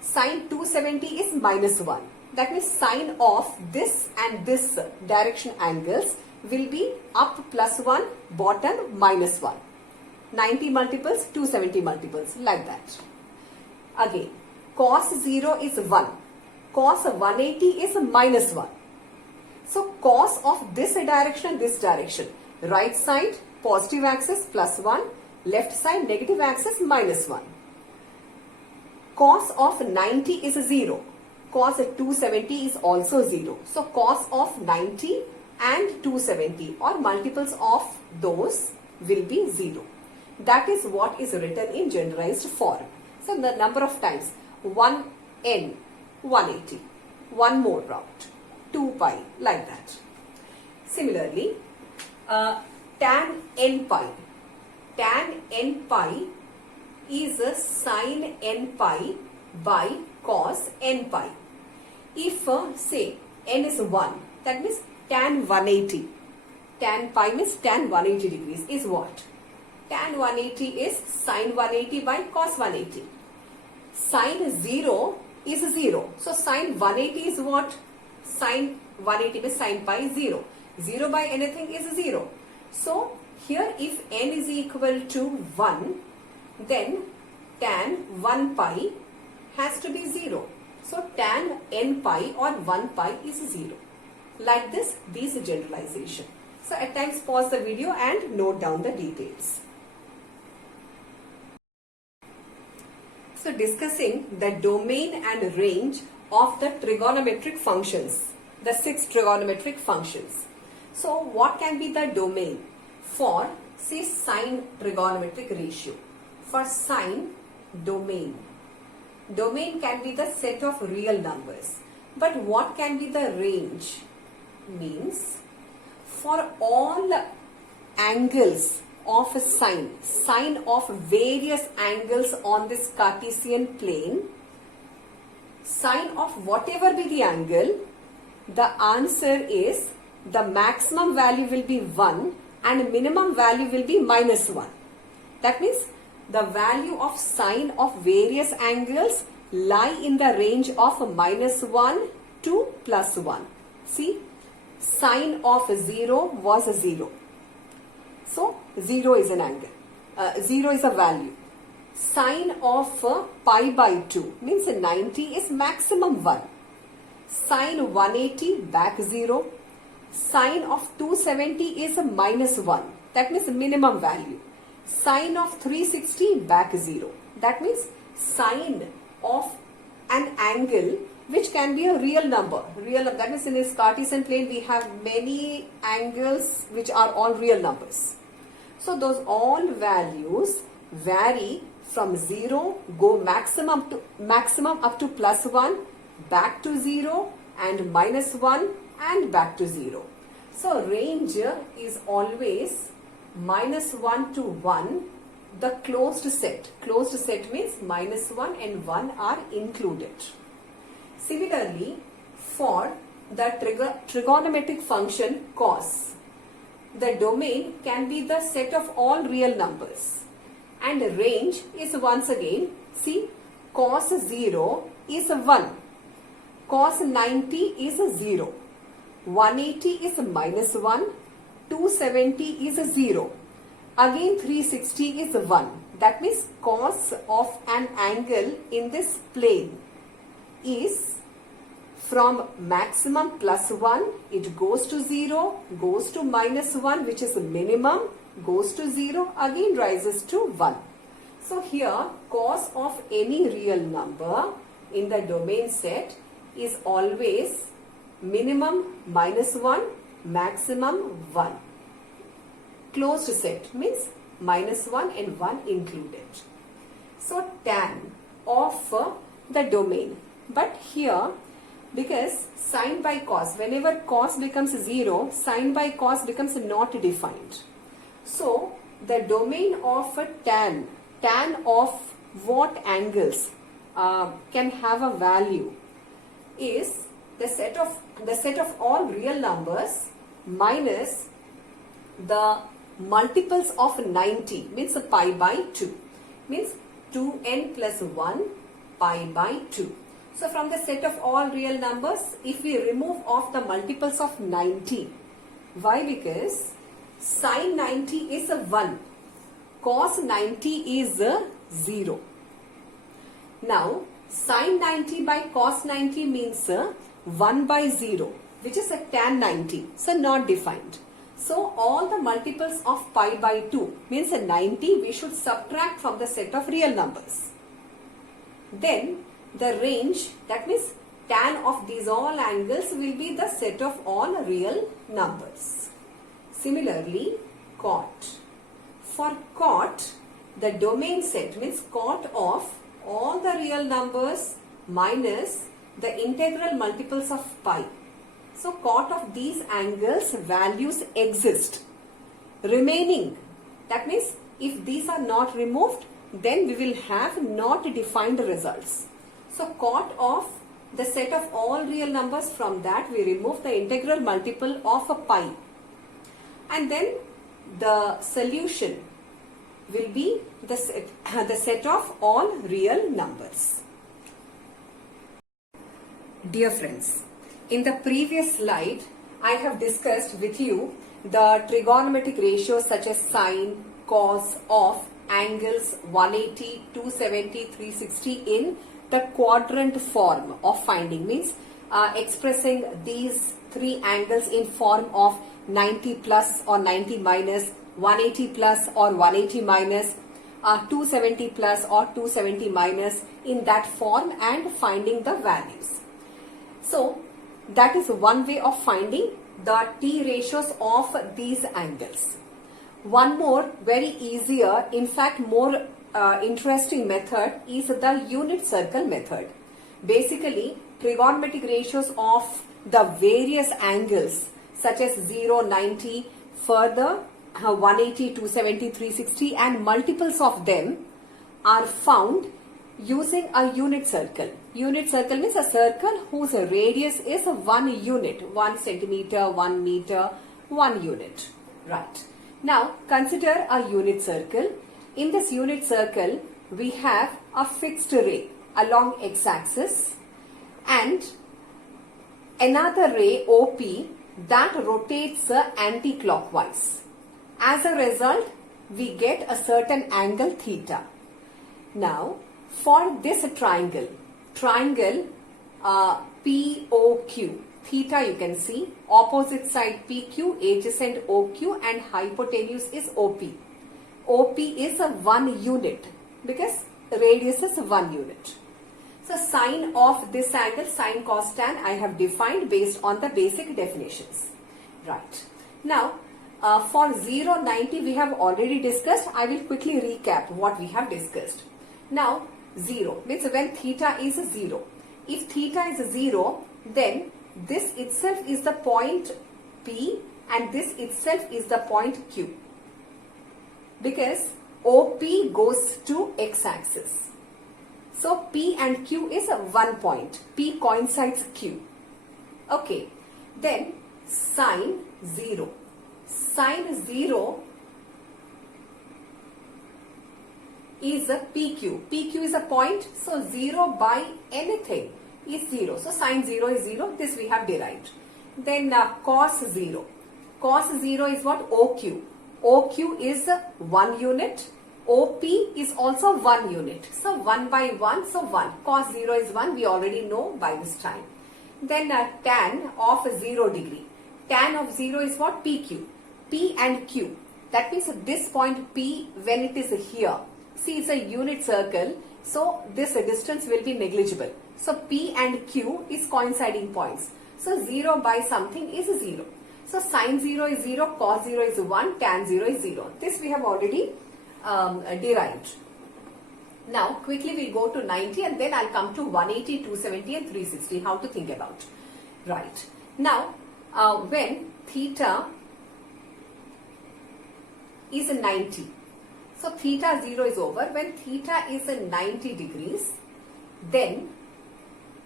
Sine 270 is minus 1. That means sine of this and this direction angles will be up plus 1, bottom minus 1. 90 multiples, 270 multiples, like that. Again, cos 0 is 1. Cos 180 is minus 1. So cos of this direction, right side positive axis plus 1, left side negative axis minus 1. Cos of 90 is 0. Cos 270 is also 0. So cos of 90 and 270 or multiples of those will be 0. That is what is written in generalized form. So the number of times 1n, 180, one more round, 2 pi, like that. Similarly, tan n pi. Tan n pi is a sine n pi by cos n pi. If say n is 1, that means tan 180. Tan pi means tan 180 degrees is what? Tan 180 is sine 180 by cos 180. Sine 0 is 0. So sine 180 is what? Sine 180 means sine pi is 0. 0 by anything is 0. So here if n is equal to 1, then tan 1 pi has to be 0. So tan n pi or 1 pi is 0. Like this, these generalization. So at times pause the video and note down the details. So discussing the domain and range of the trigonometric functions, the 6 trigonometric functions. So what can be the domain for say sine trigonometric ratio? For sine, domain. Domain can be the set of real numbers. But what can be the range? Means for all angles of a sine of various angles on this Cartesian plane, sine of whatever be the angle, the answer is the maximum value will be 1 and minimum value will be minus 1. That means the value of sine of various angles lie in the range of -1 to +1. See, sine of 0 was a 0. So 0 is an angle. 0 is a value. Sine of pi by 2 means 90 is maximum 1. Sine 180 back 0. Sine of 270 is a -1. That means minimum value. Sine of 360 back 0. That means sine of an angle which can be a real number. That means in this Cartesian plane we have many angles which are all real numbers. So those all values vary from 0, go maximum up to +1, back to 0 and -1 and back to 0. So range is always -1 to 1, the closed set. Closed set means -1 and 1 are included. Similarly, for the trigonometric function cos, the domain can be the set of all real numbers. And range is once again, see, cos 0 is 1, cos 90 is 0, 180 is -1, 270 is 0, again 360 is 1. That means cos of an angle in this plane is from maximum +1, it goes to 0, goes to -1 which is minimum, goes to 0, again rises to 1. So here cos of any real number in the domain set is always minimum -1, maximum 1. Closed set means -1 and 1 included. So tan of the domain. But here, because sine by cos, whenever cos becomes 0, sine by cos becomes not defined. So the domain of a tan of what angles can have a value is the set of all real numbers minus the multiples of 90, means pi by 2, means 2n plus 1 pi by 2. So from the set of all real numbers, if we remove off the multiples of 90, why? Because sine 90 is a 1, cos 90 is a 0. Now sine 90 by cos 90 means 1 by 0, which is a tan 90, so not defined. So all the multiples of pi by 2 means a 90 we should subtract from the set of real numbers. Then the range, that means tan of these all angles, will be the set of all real numbers. Similarly, cot. For cot, the domain set means cot of all the real numbers minus the integral multiples of pi. So cot of these angles values exist. Remaining, that means if these are not removed, then we will have not defined results. So cot of the set of all real numbers, from that we remove the integral multiple of a pi. And then the solution will be the set of all real numbers. Dear friends, in the previous slide, I have discussed with you the trigonometric ratios such as sine, cos of angles 180, 270, 360 in the quadrant form of finding, means expressing these three angles in form of 90 plus or 90 minus, 180 plus or 180 minus, 270 plus or 270 minus, in that form, and finding the values. So that is one way of finding the T ratios of these angles. One more very easier, in fact more interesting method is the unit circle method. Basically, trigonometric ratios of the various angles such as 0, 90, further 180, 270, 360 and multiples of them are found using a unit circle. Unit circle means a circle whose radius is 1 unit, 1 centimeter, 1 meter, 1 unit. Right. Now consider a unit circle. In this unit circle, we have a fixed ray. along x-axis and another ray OP that rotates anti-clockwise. As a result, we get a certain angle theta. Now, for this triangle POQ, theta you can see, opposite side PQ, adjacent OQ and hypotenuse is OP. OP is a 1 unit because radius is 1 unit. So sine of this angle, sine cos tan, I have defined based on the basic definitions. Right. Now, for 0, 90 we have already discussed. I will quickly recap what we have discussed. Now, 0 means when theta is 0. If theta is 0, then this itself is the point P and this itself is the point Q. Because OP goes to x-axis. So P and Q is 1 point. P coincides Q. Okay. Then sine 0. Sine 0 is a PQ. PQ is a point. So 0 by anything is 0. So sine 0 is 0. This we have derived. Then cos 0. Cos 0 is what? OQ. OQ is 1 unit. OP is also 1 unit. So 1 by 1, so 1. Cos 0 is 1, we already know by this time. Then tan of 0 degree. Tan of 0 is what? PQ. P and Q. That means this point P, when it is here, see it's a unit circle, so this distance will be negligible. So P and Q is coinciding points. So 0 by something is 0. So sine 0 is 0, cos 0 is 1, tan 0 is 0. This we have already derived. Now quickly we'll go to 90 and then I'll come to 180, 270 and 360, how to think about. Right. Now when theta is 90, so theta 0 is over. When theta is 90 degrees, then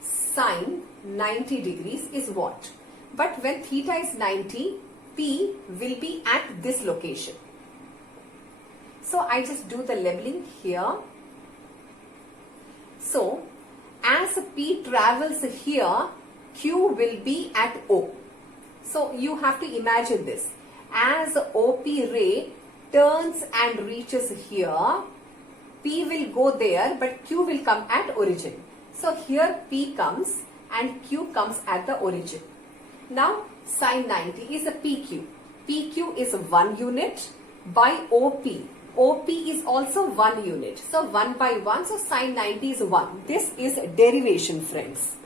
sine 90 degrees is what? But when theta is 90, P will be at this location. So I just do the leveling here. So as P travels here, Q will be at O. So you have to imagine this. As OP ray turns and reaches here, P will go there but Q will come at origin. So here P comes and Q comes at the origin. Now sine 90 is a PQ. PQ is 1 unit by OP. OP is also 1 unit. So 1 by 1. So sine 90 is 1. This is derivation, friends.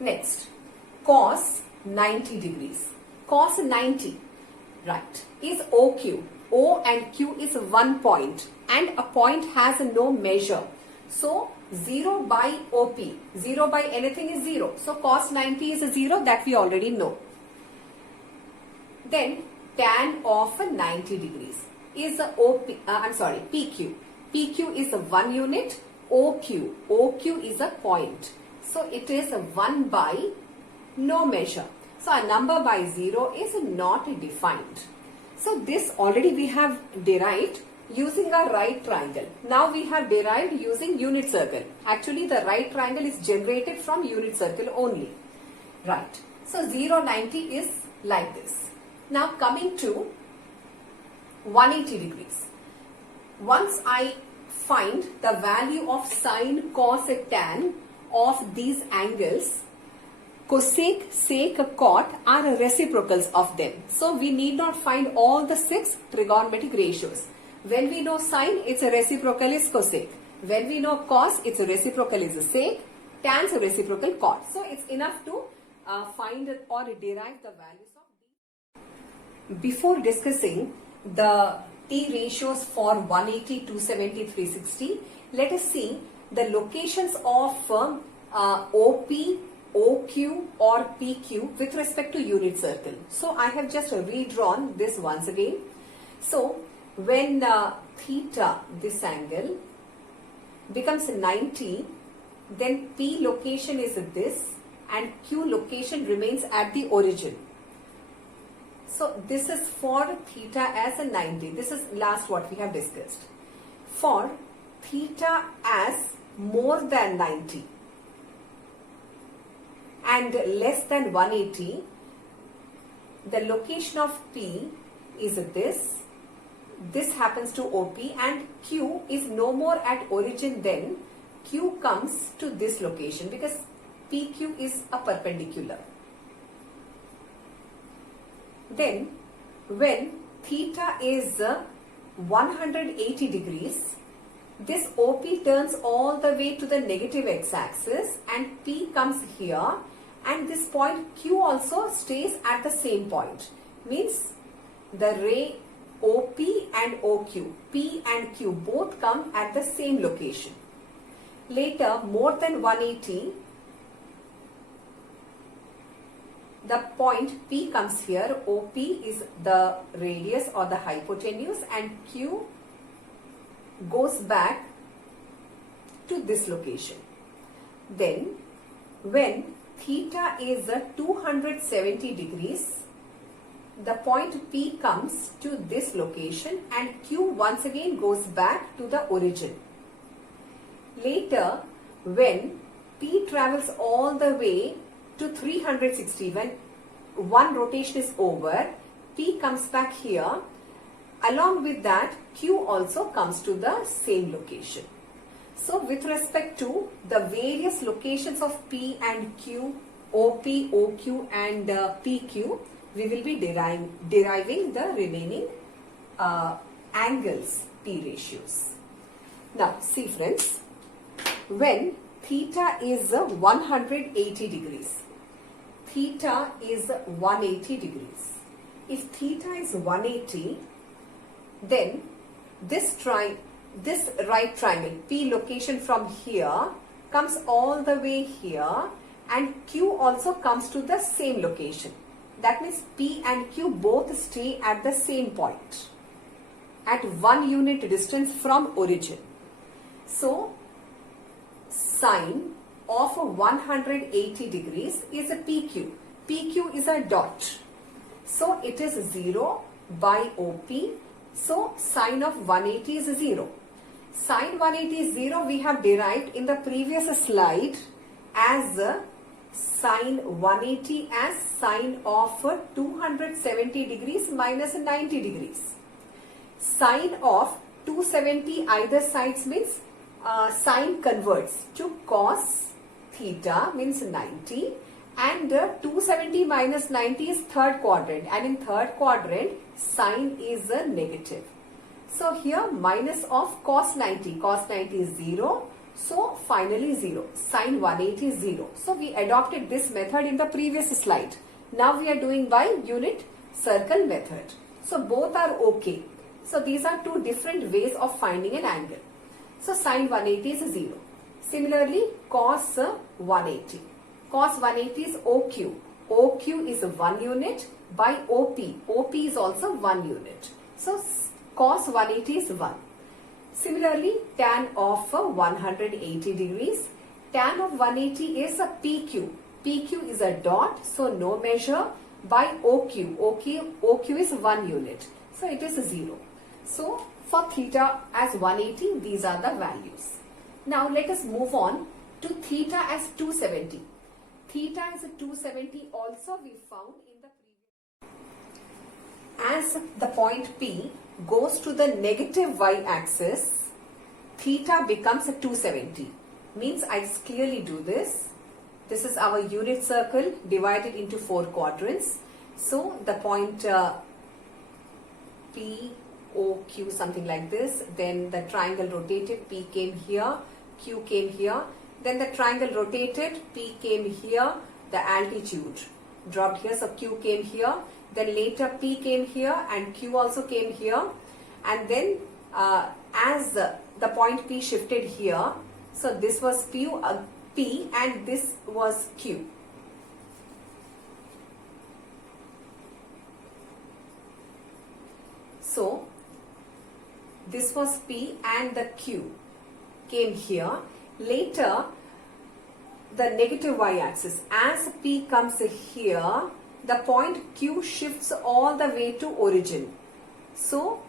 Next, cos 90 degrees. Cos 90, right, is OQ. O and Q is 1 point and a point has no measure. So 0 by OP. 0 by anything is 0. So cos 90 is 0, that we already know. Then tan of 90 degrees is PQ. PQ is 1 unit. OQ. OQ is a point. So it is 1 by no measure. So a number by 0 is not defined. So this already we have derived using a right triangle. Now we have derived using unit circle. Actually the right triangle is generated from unit circle only. Right. So 0, 90 is like this. Now coming to 180 degrees. Once I find the value of sine, cos, tan of these angles, cosec, sec, cot are reciprocals of them. So we need not find all the 6 trigonometric ratios. When we know sine, its reciprocal is cosec. When we know cos, its reciprocal is sec. Tan's reciprocal cot. So it's enough to find or derive the values of these. Before discussing the T ratios for 180, 270, 360, let us see the locations of OP, OQ or PQ with respect to unit circle. So I have just redrawn this once again. So when theta, this angle, becomes 90, then P location is this and Q location remains at the origin. So this is for theta as a 90. This is last what we have discussed. For theta as more than 90 and less than 180, the location of P is this. This happens to OP and Q is no more at origin, then Q comes to this location because PQ is a perpendicular. Then when theta is 180 degrees, this OP turns all the way to the negative x-axis and P comes here, and this point Q also stays at the same point. Means the ray OP and OQ, P and Q both come at the same location. Later, more than 180, the point P comes here. OP is the radius or the hypotenuse and Q goes back to this location. Then when theta is 270 degrees, the point P comes to this location and Q once again goes back to the origin. Later, when P travels all the way to 360, when one rotation is over, P comes back here. Along with that, Q also comes to the same location. So with respect to the various locations of P and Q, OP, OQ and PQ, we will be deriving the remaining angles, P ratios. Now see friends, when theta is 180 degrees, theta is 180 degrees. If theta is 180, then this right triangle, P location from here comes all the way here and Q also comes to the same location. That means P and Q both stay at the same point at 1 unit distance from origin. So sine of 180 degrees is a PQ. PQ is a dot. So it is 0 by OP. So sine of 180 is 0. Sine 180 is 0 we have derived in the previous slide as sine 180 as sine of 270 degrees minus 90 degrees. Sine of 270 either sides means sine converts to cos theta means 90, and 270 minus 90 is third quadrant, and in third quadrant sine is a negative. So here minus of cos 90 is 0. So finally 0. Sine 180 is 0. So we adopted this method in the previous slide. Now we are doing by unit circle method. So both are okay. So these are two different ways of finding an angle. So sine 180 is 0. Similarly cos 180. Cos 180 is OQ. OQ is 1 unit by OP. OP is also 1 unit. So cos 180 is 1. Similarly, tan of 180 degrees. Tan of 180 is a PQ. PQ is a dot, so no measure, by OQ. OQ is 1 unit. So it is 0. So for theta as 180, these are the values. Now let us move on to theta as 270. Theta as 270 also we found in the previous. As the point P goes to the negative y-axis, theta becomes 270. Means I clearly do this. This is our unit circle divided into 4 quadrants. So the point P, O, Q, something like this. Then the triangle rotated, P came here, Q came here. Then the triangle rotated, P came here, the altitude dropped here, so Q came here. Then later P came here and Q also came here. And then as the point P shifted here, so this was P and this was Q. So this was P and the Q came here. Later the negative y-axis, as P comes here, the point Q shifts all the way to origin. So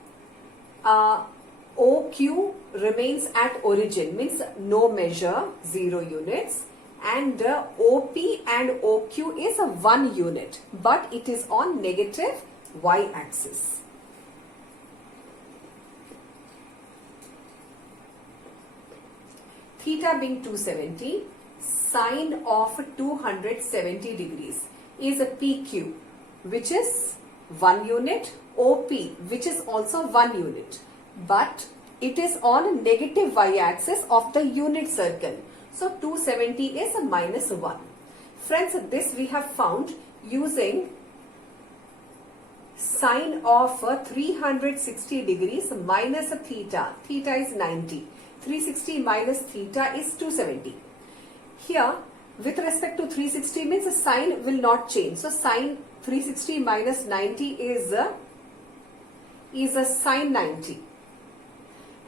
OQ remains at origin, means no measure, 0 units, and OP and OQ is a 1 unit, but it is on negative y-axis. Theta being 270, sine of 270 degrees is a PQ, which is 1 unit, OP, which is also 1 unit, but it is on negative y-axis of the unit circle. So 270 is a minus 1. Friends, this we have found using sine of 360 degrees minus a theta. Theta is 90. 360 minus theta is 270. Here, with respect to 360 means the sine will not change. So sine 360 minus 90 is a sine 90.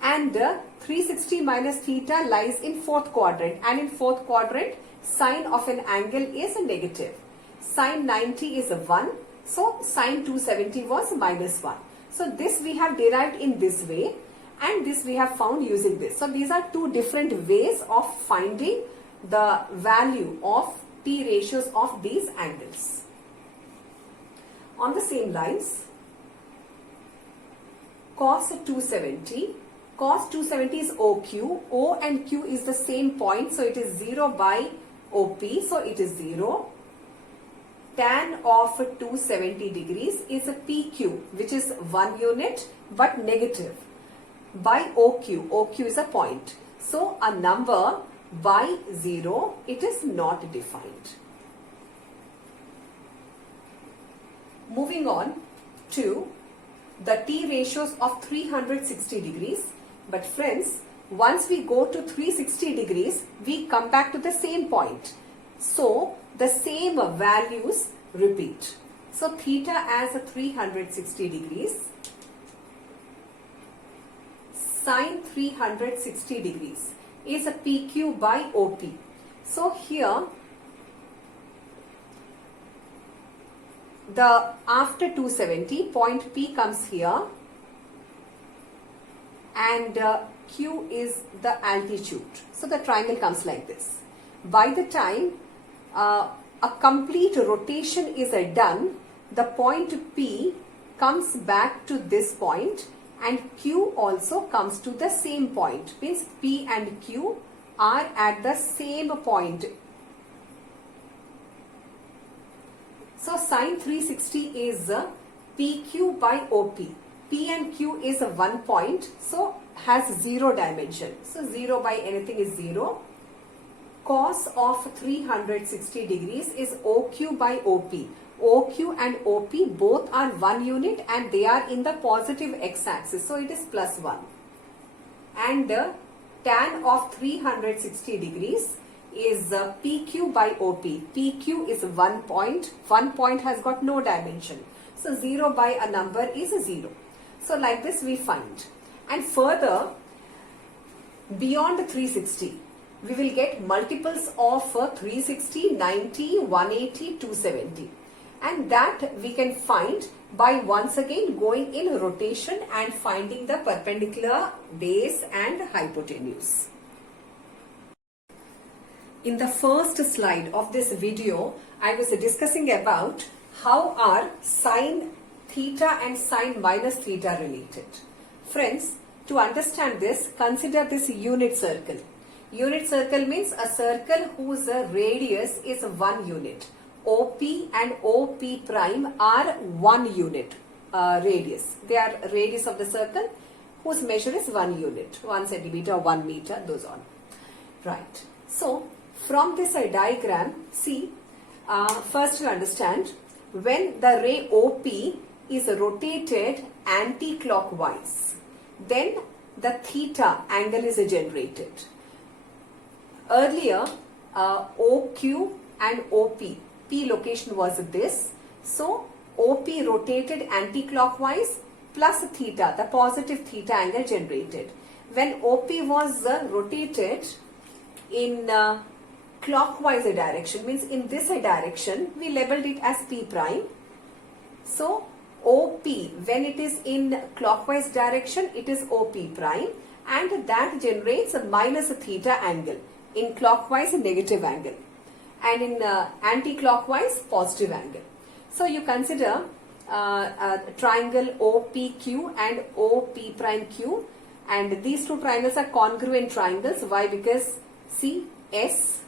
And 360 minus theta lies in fourth quadrant, and in fourth quadrant sine of an angle is a negative. Sine 90 is a 1, so sine 270 was minus 1. So this we have derived in this way, and this we have found using this. So these are two different ways of finding the value of P ratios of these angles. On the same lines, cos 270. Cos 270 is OQ. O and Q is the same point, so it is 0 by OP, so it is 0. Tan of 270 degrees is a PQ, which is 1 unit but negative, by OQ. OQ is a point. So a number by 0, it is not defined. Moving on to the T ratios of 360 degrees. But friends, once we go to 360 degrees, we come back to the same point. So the same values repeat. So theta as a 360 degrees, sine 360 degrees is a PQ by OP. So here the after 270 point P comes here, and Q is the altitude. So the triangle comes like this. By the time a complete rotation is done, the point P comes back to this point, and Q also comes to the same point. Means P and Q are at the same point. So sine 360 is PQ by OP. P and Q is a 1 point, so has 0 dimension. So 0 by anything is 0. Cos of 360 degrees is OQ by OP. OQ and OP both are 1 unit and they are in the positive x-axis, so it is plus 1. And tan of 360 degrees is PQ by OP. PQ is 1 point. 1 point has got no dimension. So 0 by a number is a 0. So like this we find. And further, beyond 360, we will get multiples of 360, 90, 180, 270. And that we can find by once again going in rotation and finding the perpendicular base and hypotenuse. In the first slide of this video, I was discussing about how are sine theta and sine minus theta related. Friends, to understand this, consider this unit circle. Unit circle means a circle whose radius is 1 unit. OP and OP prime are 1 unit radius. They are radius of the circle whose measure is 1 unit. 1 centimeter, 1 meter, those on. Right. So, from this diagram, see, first you understand, when the ray OP is rotated anti-clockwise, then the theta angle is generated. Earlier, OQ and OP, P location was this. So, OP rotated anti-clockwise plus theta, the positive theta angle generated. When OP was rotated in clockwise direction, means in this direction, we labeled it as P prime. So, OP, when it is in clockwise direction, it is OP prime, and that generates a minus theta angle. In clockwise, a negative angle, and in anti-clockwise, positive angle. So you consider triangle OPQ and OP prime Q, and these two triangles are congruent triangles. Why? Because see, S,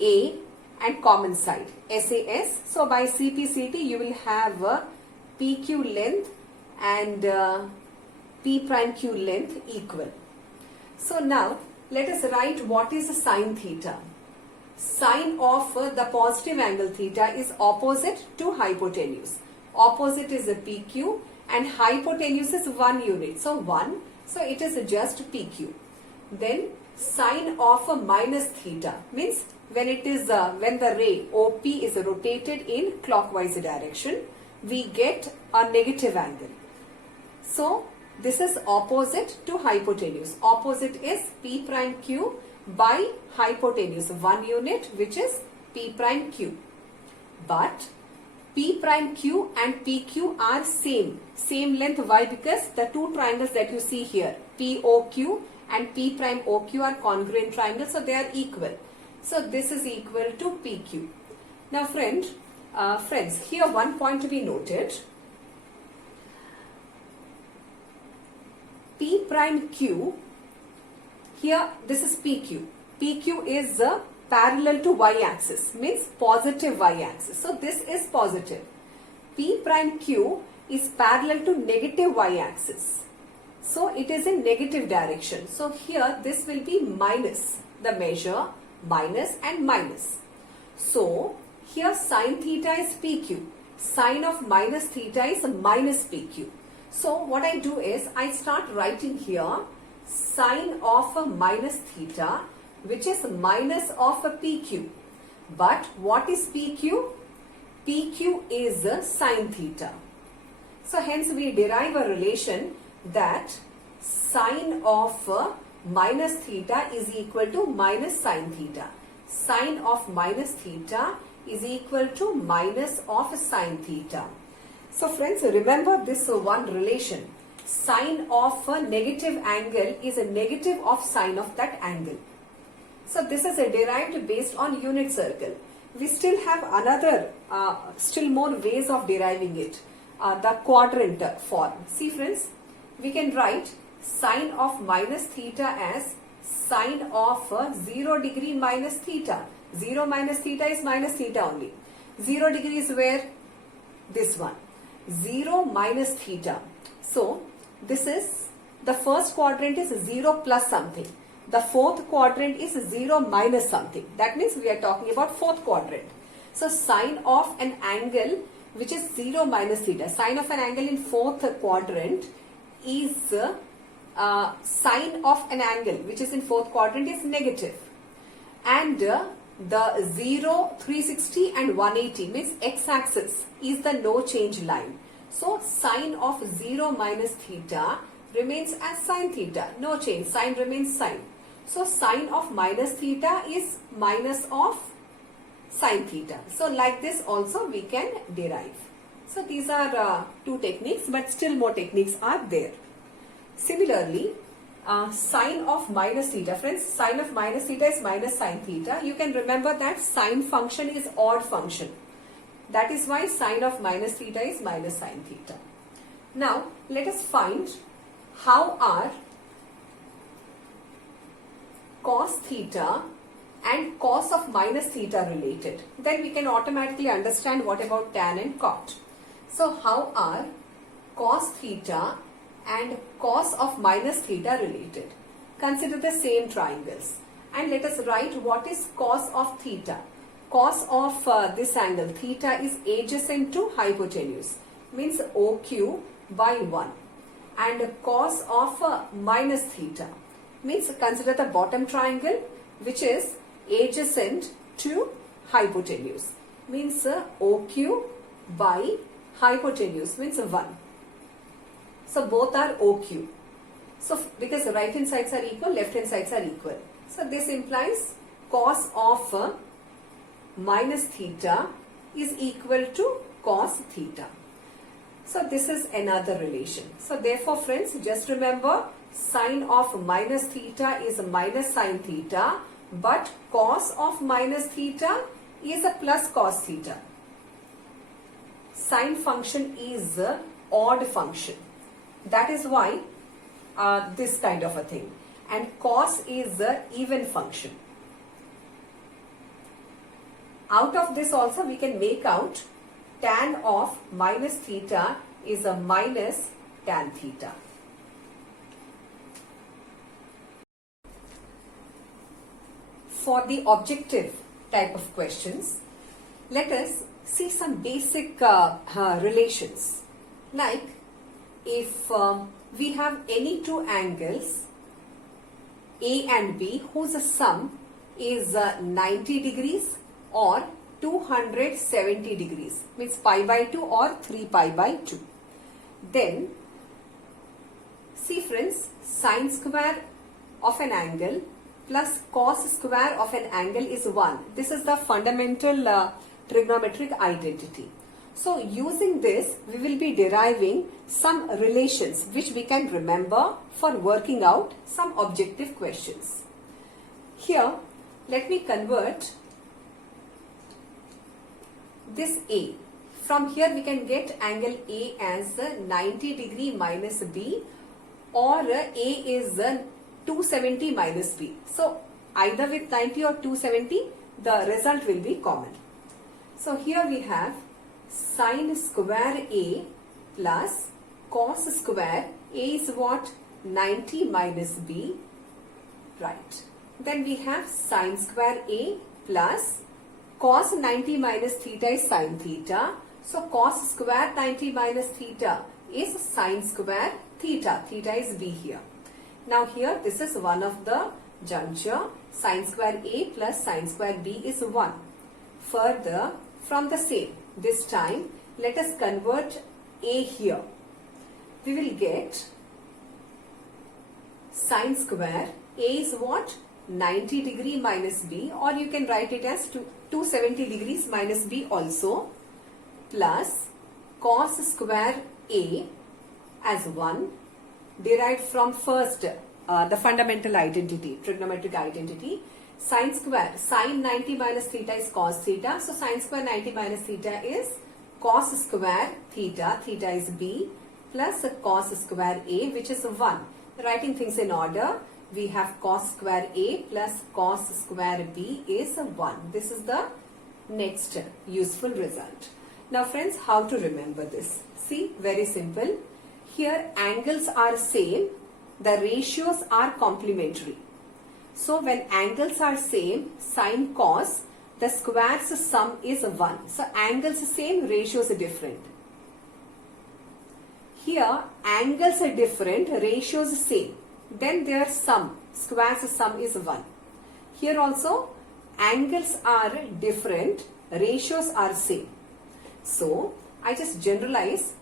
A and common side, SAS. So by CPCT you will have PQ length and P prime Q length equal. So now let us write what is sine theta. Sine of the positive angle theta is opposite to hypotenuse. Opposite is a PQ and hypotenuse is 1 unit. So 1. So it is just PQ. Then sine of a minus theta means when it is when the ray OP is rotated in clockwise direction, we get a negative angle. So this is opposite to hypotenuse. Opposite is P prime Q by hypotenuse 1 unit, which is P prime Q. But P prime Q and PQ are same length. Why? Because the two triangles that you see here, POQ and P prime OQ, are congruent triangles, so they are equal. So this is equal to PQ. Now friends, here one point to be noted. P prime Q, here this is PQ. PQ is parallel to y-axis, means positive y-axis. So this is positive. P prime Q is parallel to negative y-axis. So it is in negative direction. So here this will be minus, the measure minus and minus. So here sine theta is PQ. Sine of minus theta is minus PQ. So what I do is I start writing here sine of a minus theta, which is minus of a PQ. But what is PQ? PQ is sine theta. So hence we derive a relation that sine of minus theta is equal to minus sine theta. Sine of minus theta is equal to minus of sine theta. So friends, remember this one relation. Sine of a negative angle is a negative of sine of that angle. So this is derived based on unit circle. We still have another, still more ways of deriving it. The quadrant form. See friends, we can write sine of minus theta as sine of 0 degree minus theta. 0 minus theta is minus theta only. 0 degree is where? This one. 0 minus theta. So this is, the first quadrant is 0 plus something. The fourth quadrant is 0 minus something. That means we are talking about fourth quadrant. So sine of an angle which is 0 minus theta. Sine of an angle in fourth quadrant is sine of an angle which is in fourth quadrant is negative. And the 0, 360 and 180 means x-axis is the no change line. So sine of 0 minus theta remains as sine theta. No change. Sine remains sine. So sine of minus theta is minus of sine theta. So like this also we can derive. So these are two techniques, but still more techniques are there. Similarly, sine of minus theta. Friends, sine of minus theta is minus sine theta. You can remember that sine function is odd function. That is why sine of minus theta is minus sine theta. Now, let us find how are cos theta and cos of minus theta related. Then we can automatically understand what about tan and cot. So, how are cos theta and cos of minus theta related? Consider the same triangles and let us write what is cos of theta. Cos of this angle theta is adjacent to hypotenuse, means OQ by 1, and cos of minus theta means consider the bottom triangle which is adjacent to hypotenuse, means OQ by hypotenuse means 1. So both are OQ. So because the right hand sides are equal, left hand sides are equal. So this implies cos of minus theta is equal to cos theta. So this is another relation. So therefore friends, just remember sine of minus theta is minus sine theta, but cos of minus theta is a plus cos theta. Sine function is a odd function. That is why this kind of a thing. And cos is a even function. Out of this also we can make out tan of minus theta is a minus tan theta. For the objective type of questions, let us see some basic relations. Like if we have any two angles A and B whose sum is 90 degrees or 270 degrees, means pi by 2 or 3 pi by 2. Then see friends, sine square of an angle plus cos square of an angle is 1. This is the fundamental trigonometric identity. So using this we will be deriving some relations which we can remember for working out some objective questions. Here let me convert this A. From here we can get angle A as 90 degree minus B, or A is 270 minus B. So either with 90 or 270 the result will be common. So here we have sine square A plus cos square. A is what? 90 minus B, right. Then we have sine square A plus cos 90 minus theta is sine theta. So cos square 90 minus theta is sine square theta. Theta is B here. Now here this is one of the juncture. Sine square A plus sine square B is 1. Further, from the same, this time let us convert A here. We will get sine square A is what? 90 degree minus B, or you can write it as 270 degrees minus B also, plus cos square A as 1 derived from first the fundamental identity, trigonometric identity. Sine square, sine 90 minus theta is cos theta. So sine square 90 minus theta is cos square theta. Theta is B plus cos square A, which is 1. Writing things in order, we have cos square A plus cos square B is 1. This is the next useful result. Now friends, how to remember this? See, very simple. Here angles are same, the ratios are complementary. So when angles are same, sine cos, the squares sum is 1. So angles same, ratios are different. Here angles are different, ratios same. Then their sum, squares sum is 1. Here also angles are different, ratios are same. So I just generalize,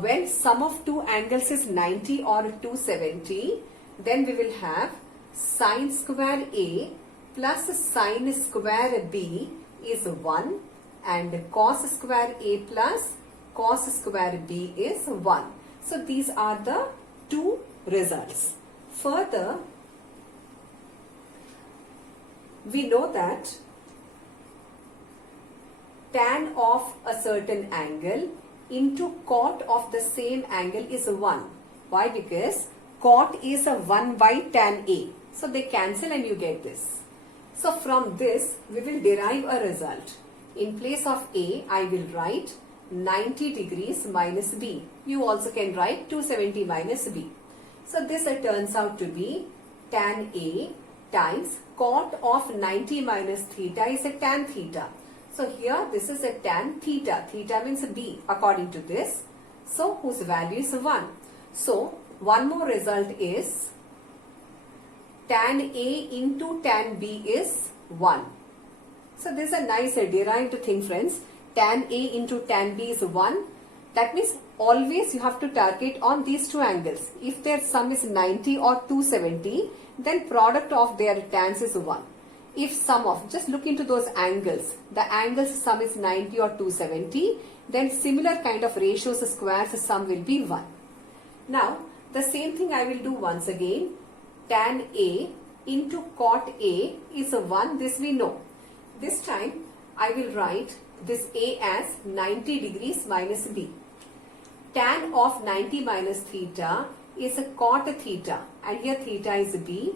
when sum of two angles is 90 or 270, then we will have sine square A plus sine square B is 1, and cos square A plus cos square B is 1. So these are the two results. Further, we know that tan of a certain angle into cot of the same angle is 1. Why? Because cot is a 1 by tan A. So they cancel and you get this. So from this we will derive a result. In place of A, I will write 90 degrees minus B. You also can write 270 minus B. So this turns out to be tan A times cot of 90 minus theta is a tan theta. So here this is a tan theta. Theta means B according to this. So whose value is 1. So one more result is tan A into tan B is 1. So this is a nice derived thing friends. Tan A into tan B is 1. That means always you have to target on these two angles. If their sum is 90 or 270, then product of their tans is 1. if sum of, just look into those angles, the angles sum is 90 or 270, then similar kind of ratios squares sum will be 1. Now the same thing I will do once again. Tan A into cot A is a 1, this we know. This time I will write this A as 90 degrees minus B. Tan of 90 minus theta is a cot theta, and here theta is B,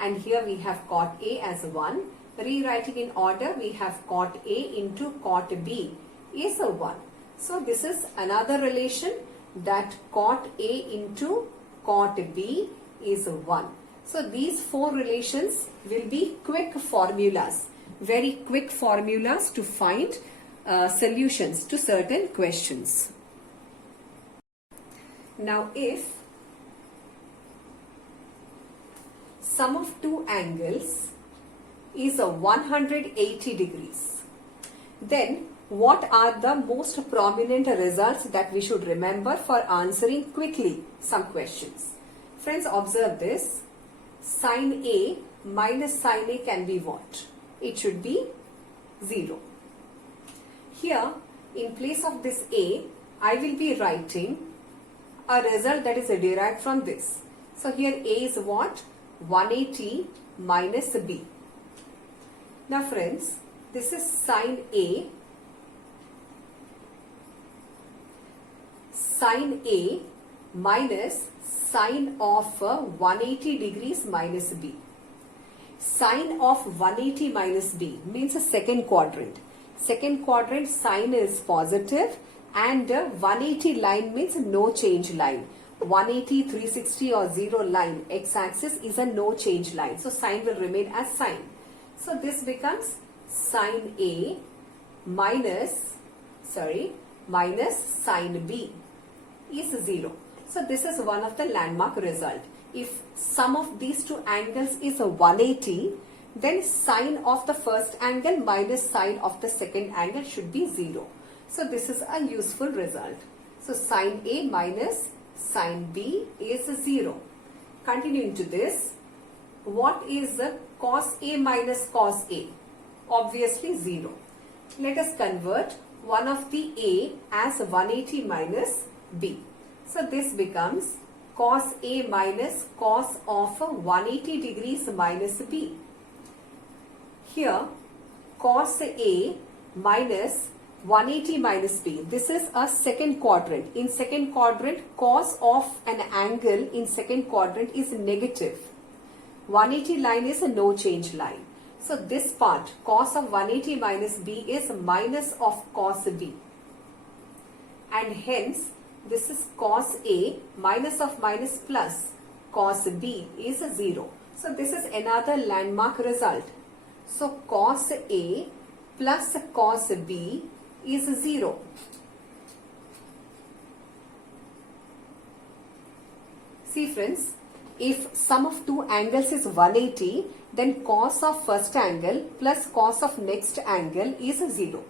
and here we have cot A as 1. Rewriting in order, we have cot A into cot B is a 1. So this is another relation, that cot A into cot B is a 1. So these four relations will be quick formulas, very quick formulas to find solutions to certain questions. Now if sum of two angles is a 180 degrees, then what are the most prominent results that we should remember for answering quickly some questions? Friends, observe this. Sin A minus sin A can be what? It should be 0. Here, in place of this A, I will be writing a result that is derived from this. So here A is what? 180 minus B. Now friends, this is sin A. Sin A minus sine of 180 degrees minus B. Sine of 180 minus B means a second quadrant. Second quadrant sine is positive, and 180 line means no change line. 180, 360 or 0 line, x-axis is a no change line. So sine will remain as sine. So this becomes sine A minus sine B is 0. So this is one of the landmark result. If sum of these two angles is a 180, then sine of the first angle minus sine of the second angle should be 0. So this is a useful result. So sine A minus sine B is 0. Continuing to this, what is cos A minus cos A? Obviously 0. Let us convert one of the A as 180 minus B. So this becomes cos A minus cos of 180 degrees minus B. Here cos A minus 180 minus B. This is a second quadrant. In second quadrant, cos of an angle in second quadrant is negative. 180 line is a no change line. So this part, cos of 180 minus B is minus of cos B. And hence, this is cos A minus of minus plus cos B is 0. So this is another landmark result. So cos A plus cos B is 0. See friends, if sum of two angles is 180, then cos of first angle plus cos of next angle is 0.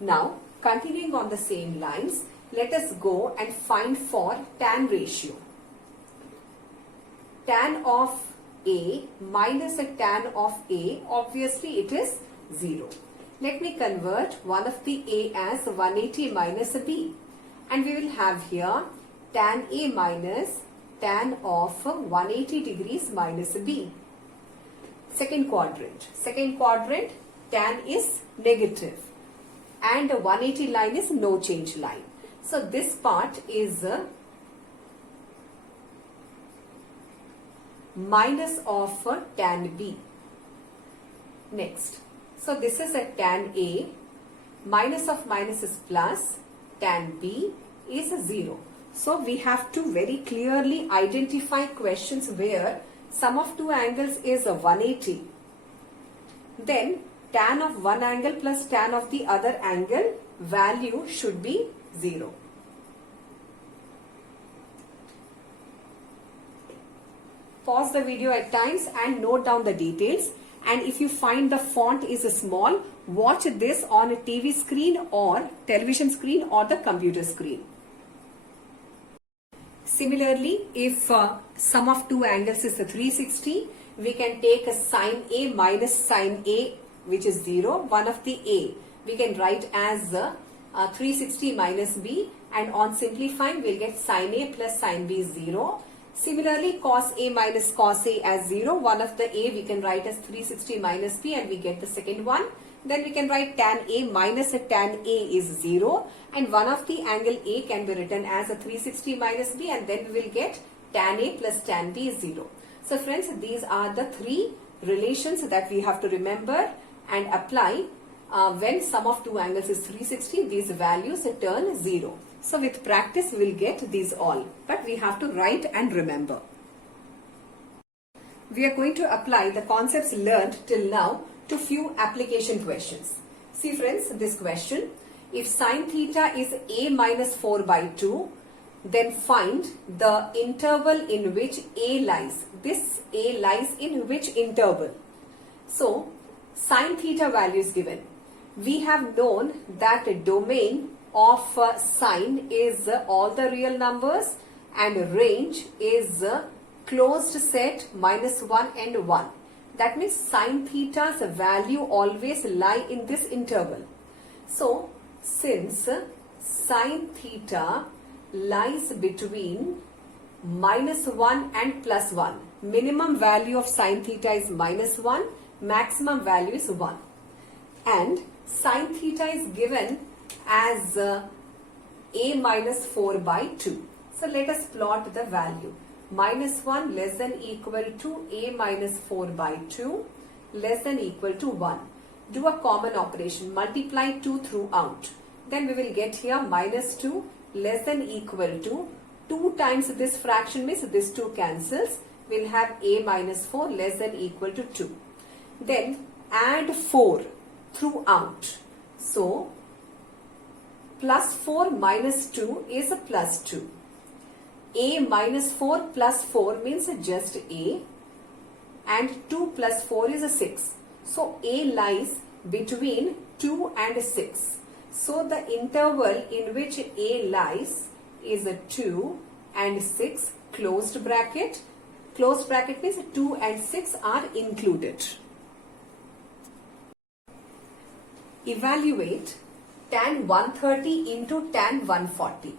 Now, continuing on the same lines, let us go and find for tan ratio. Tan of A minus a tan of A, obviously it is 0. Let me convert one of the A as 180 minus B, and we will have here tan A minus tan of 180 degrees minus B. Second quadrant, tan is negative and 180 line is no change line. So this part is minus of tan B. Next, so this is a tan A, minus of minus is plus, tan B is 0. So we have to very clearly identify questions where sum of two angles is 180. Then tan of one angle plus tan of the other angle value should be 0. Pause the video at times and note down the details. And if you find the font is small, watch this on a TV screen or television screen or the computer screen. Similarly, if sum of two angles is 360, we can take a sine A minus sine A, which is 0, one of the A. We can write as 360 minus B, and on simplifying we'll get sine A plus sine B is 0. Similarly, cos A minus cos A as 0, one of the A we can write as 360 minus B, and we get the second one. Then we can write tan A minus a tan A is 0, and one of the angle A can be written as a 360 minus B, and then we will get tan A plus tan B is 0. So friends, these are the three relations that we have to remember and apply when sum of two angles is 360. These values turn 0. So with practice we will get these all, but we have to write and remember. We are going to apply the concepts learned till now to few application questions. See friends, this question, if sine theta is a minus 4 by 2, then find the interval in which a lies. This a lies in which interval? So sine theta value is given. We have known that a domain of sine is all the real numbers, and range is closed set minus 1 and 1. That means sine theta's value always lie in this interval. So since sine theta lies between minus 1 and plus 1, minimum value of sine theta is minus 1, maximum value is 1, and sine theta is given as a minus 4 by 2. So let us plot the value. Minus 1 less than equal to a minus 4 by 2 less than equal to 1. Do a common operation, multiply 2 throughout. Then we will get here minus 2 less than equal to 2 times this fraction means this 2 cancels. We will have a minus 4 less than equal to 2. Then add 4 throughout. So plus 4 minus 2 is a plus 2. A minus 4 plus 4 means just A, and 2 plus 4 is a 6. So A lies between 2 and 6. So the interval in which A lies is a 2 and 6 closed bracket. Closed bracket means 2 and 6 are included. Evaluate tan 130 into tan 140.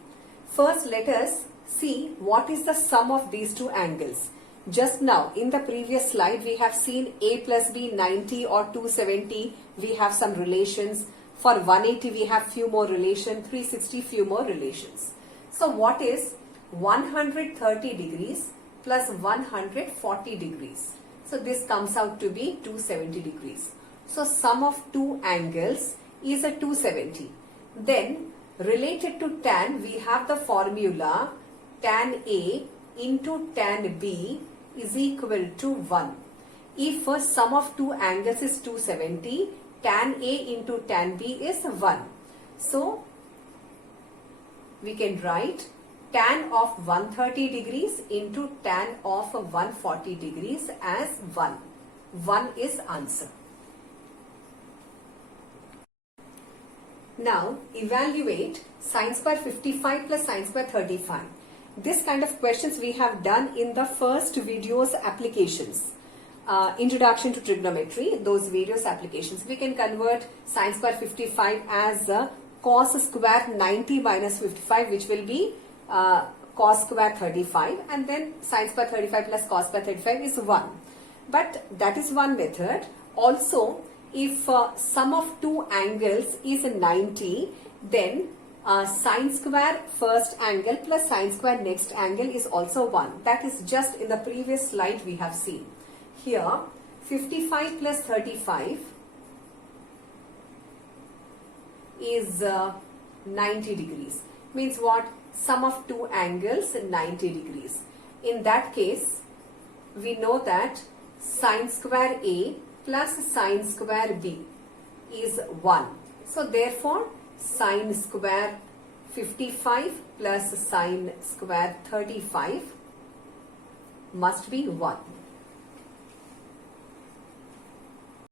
First let us see what is the sum of these two angles. Just now in the previous slide we have seen a plus b 90 or 270. We have some relations. For 180 we have few more relations, 360 few more relations. So what is 130 degrees plus 140 degrees? So this comes out to be 270 degrees. So sum of two angles is a 270. Then related to tan we have the formula tan A into tan B is equal to 1. If sum of two angles is 270, tan A into tan B is 1. So we can write tan of 130 degrees into tan of 140 degrees as 1. 1 is answer. Now evaluate sin square 55 plus sin square 35. This kind of questions we have done in the first videos applications. Introduction to trigonometry, those various applications. We can convert sin square 55 as cos square 90 minus 55, which will be cos square 35, and then sin square 35 plus cos square 35 is 1. But that is one method. Also, if sum of two angles is 90, then sin square first angle plus sin square next angle is also 1. That is just in the previous slide we have seen. Here 55 plus 35 is 90 degrees. Means what? Sum of two angles 90 degrees. In that case, we know that sin square A plus sin square B is 1. So therefore, sin square 55 plus sin square 35 must be 1.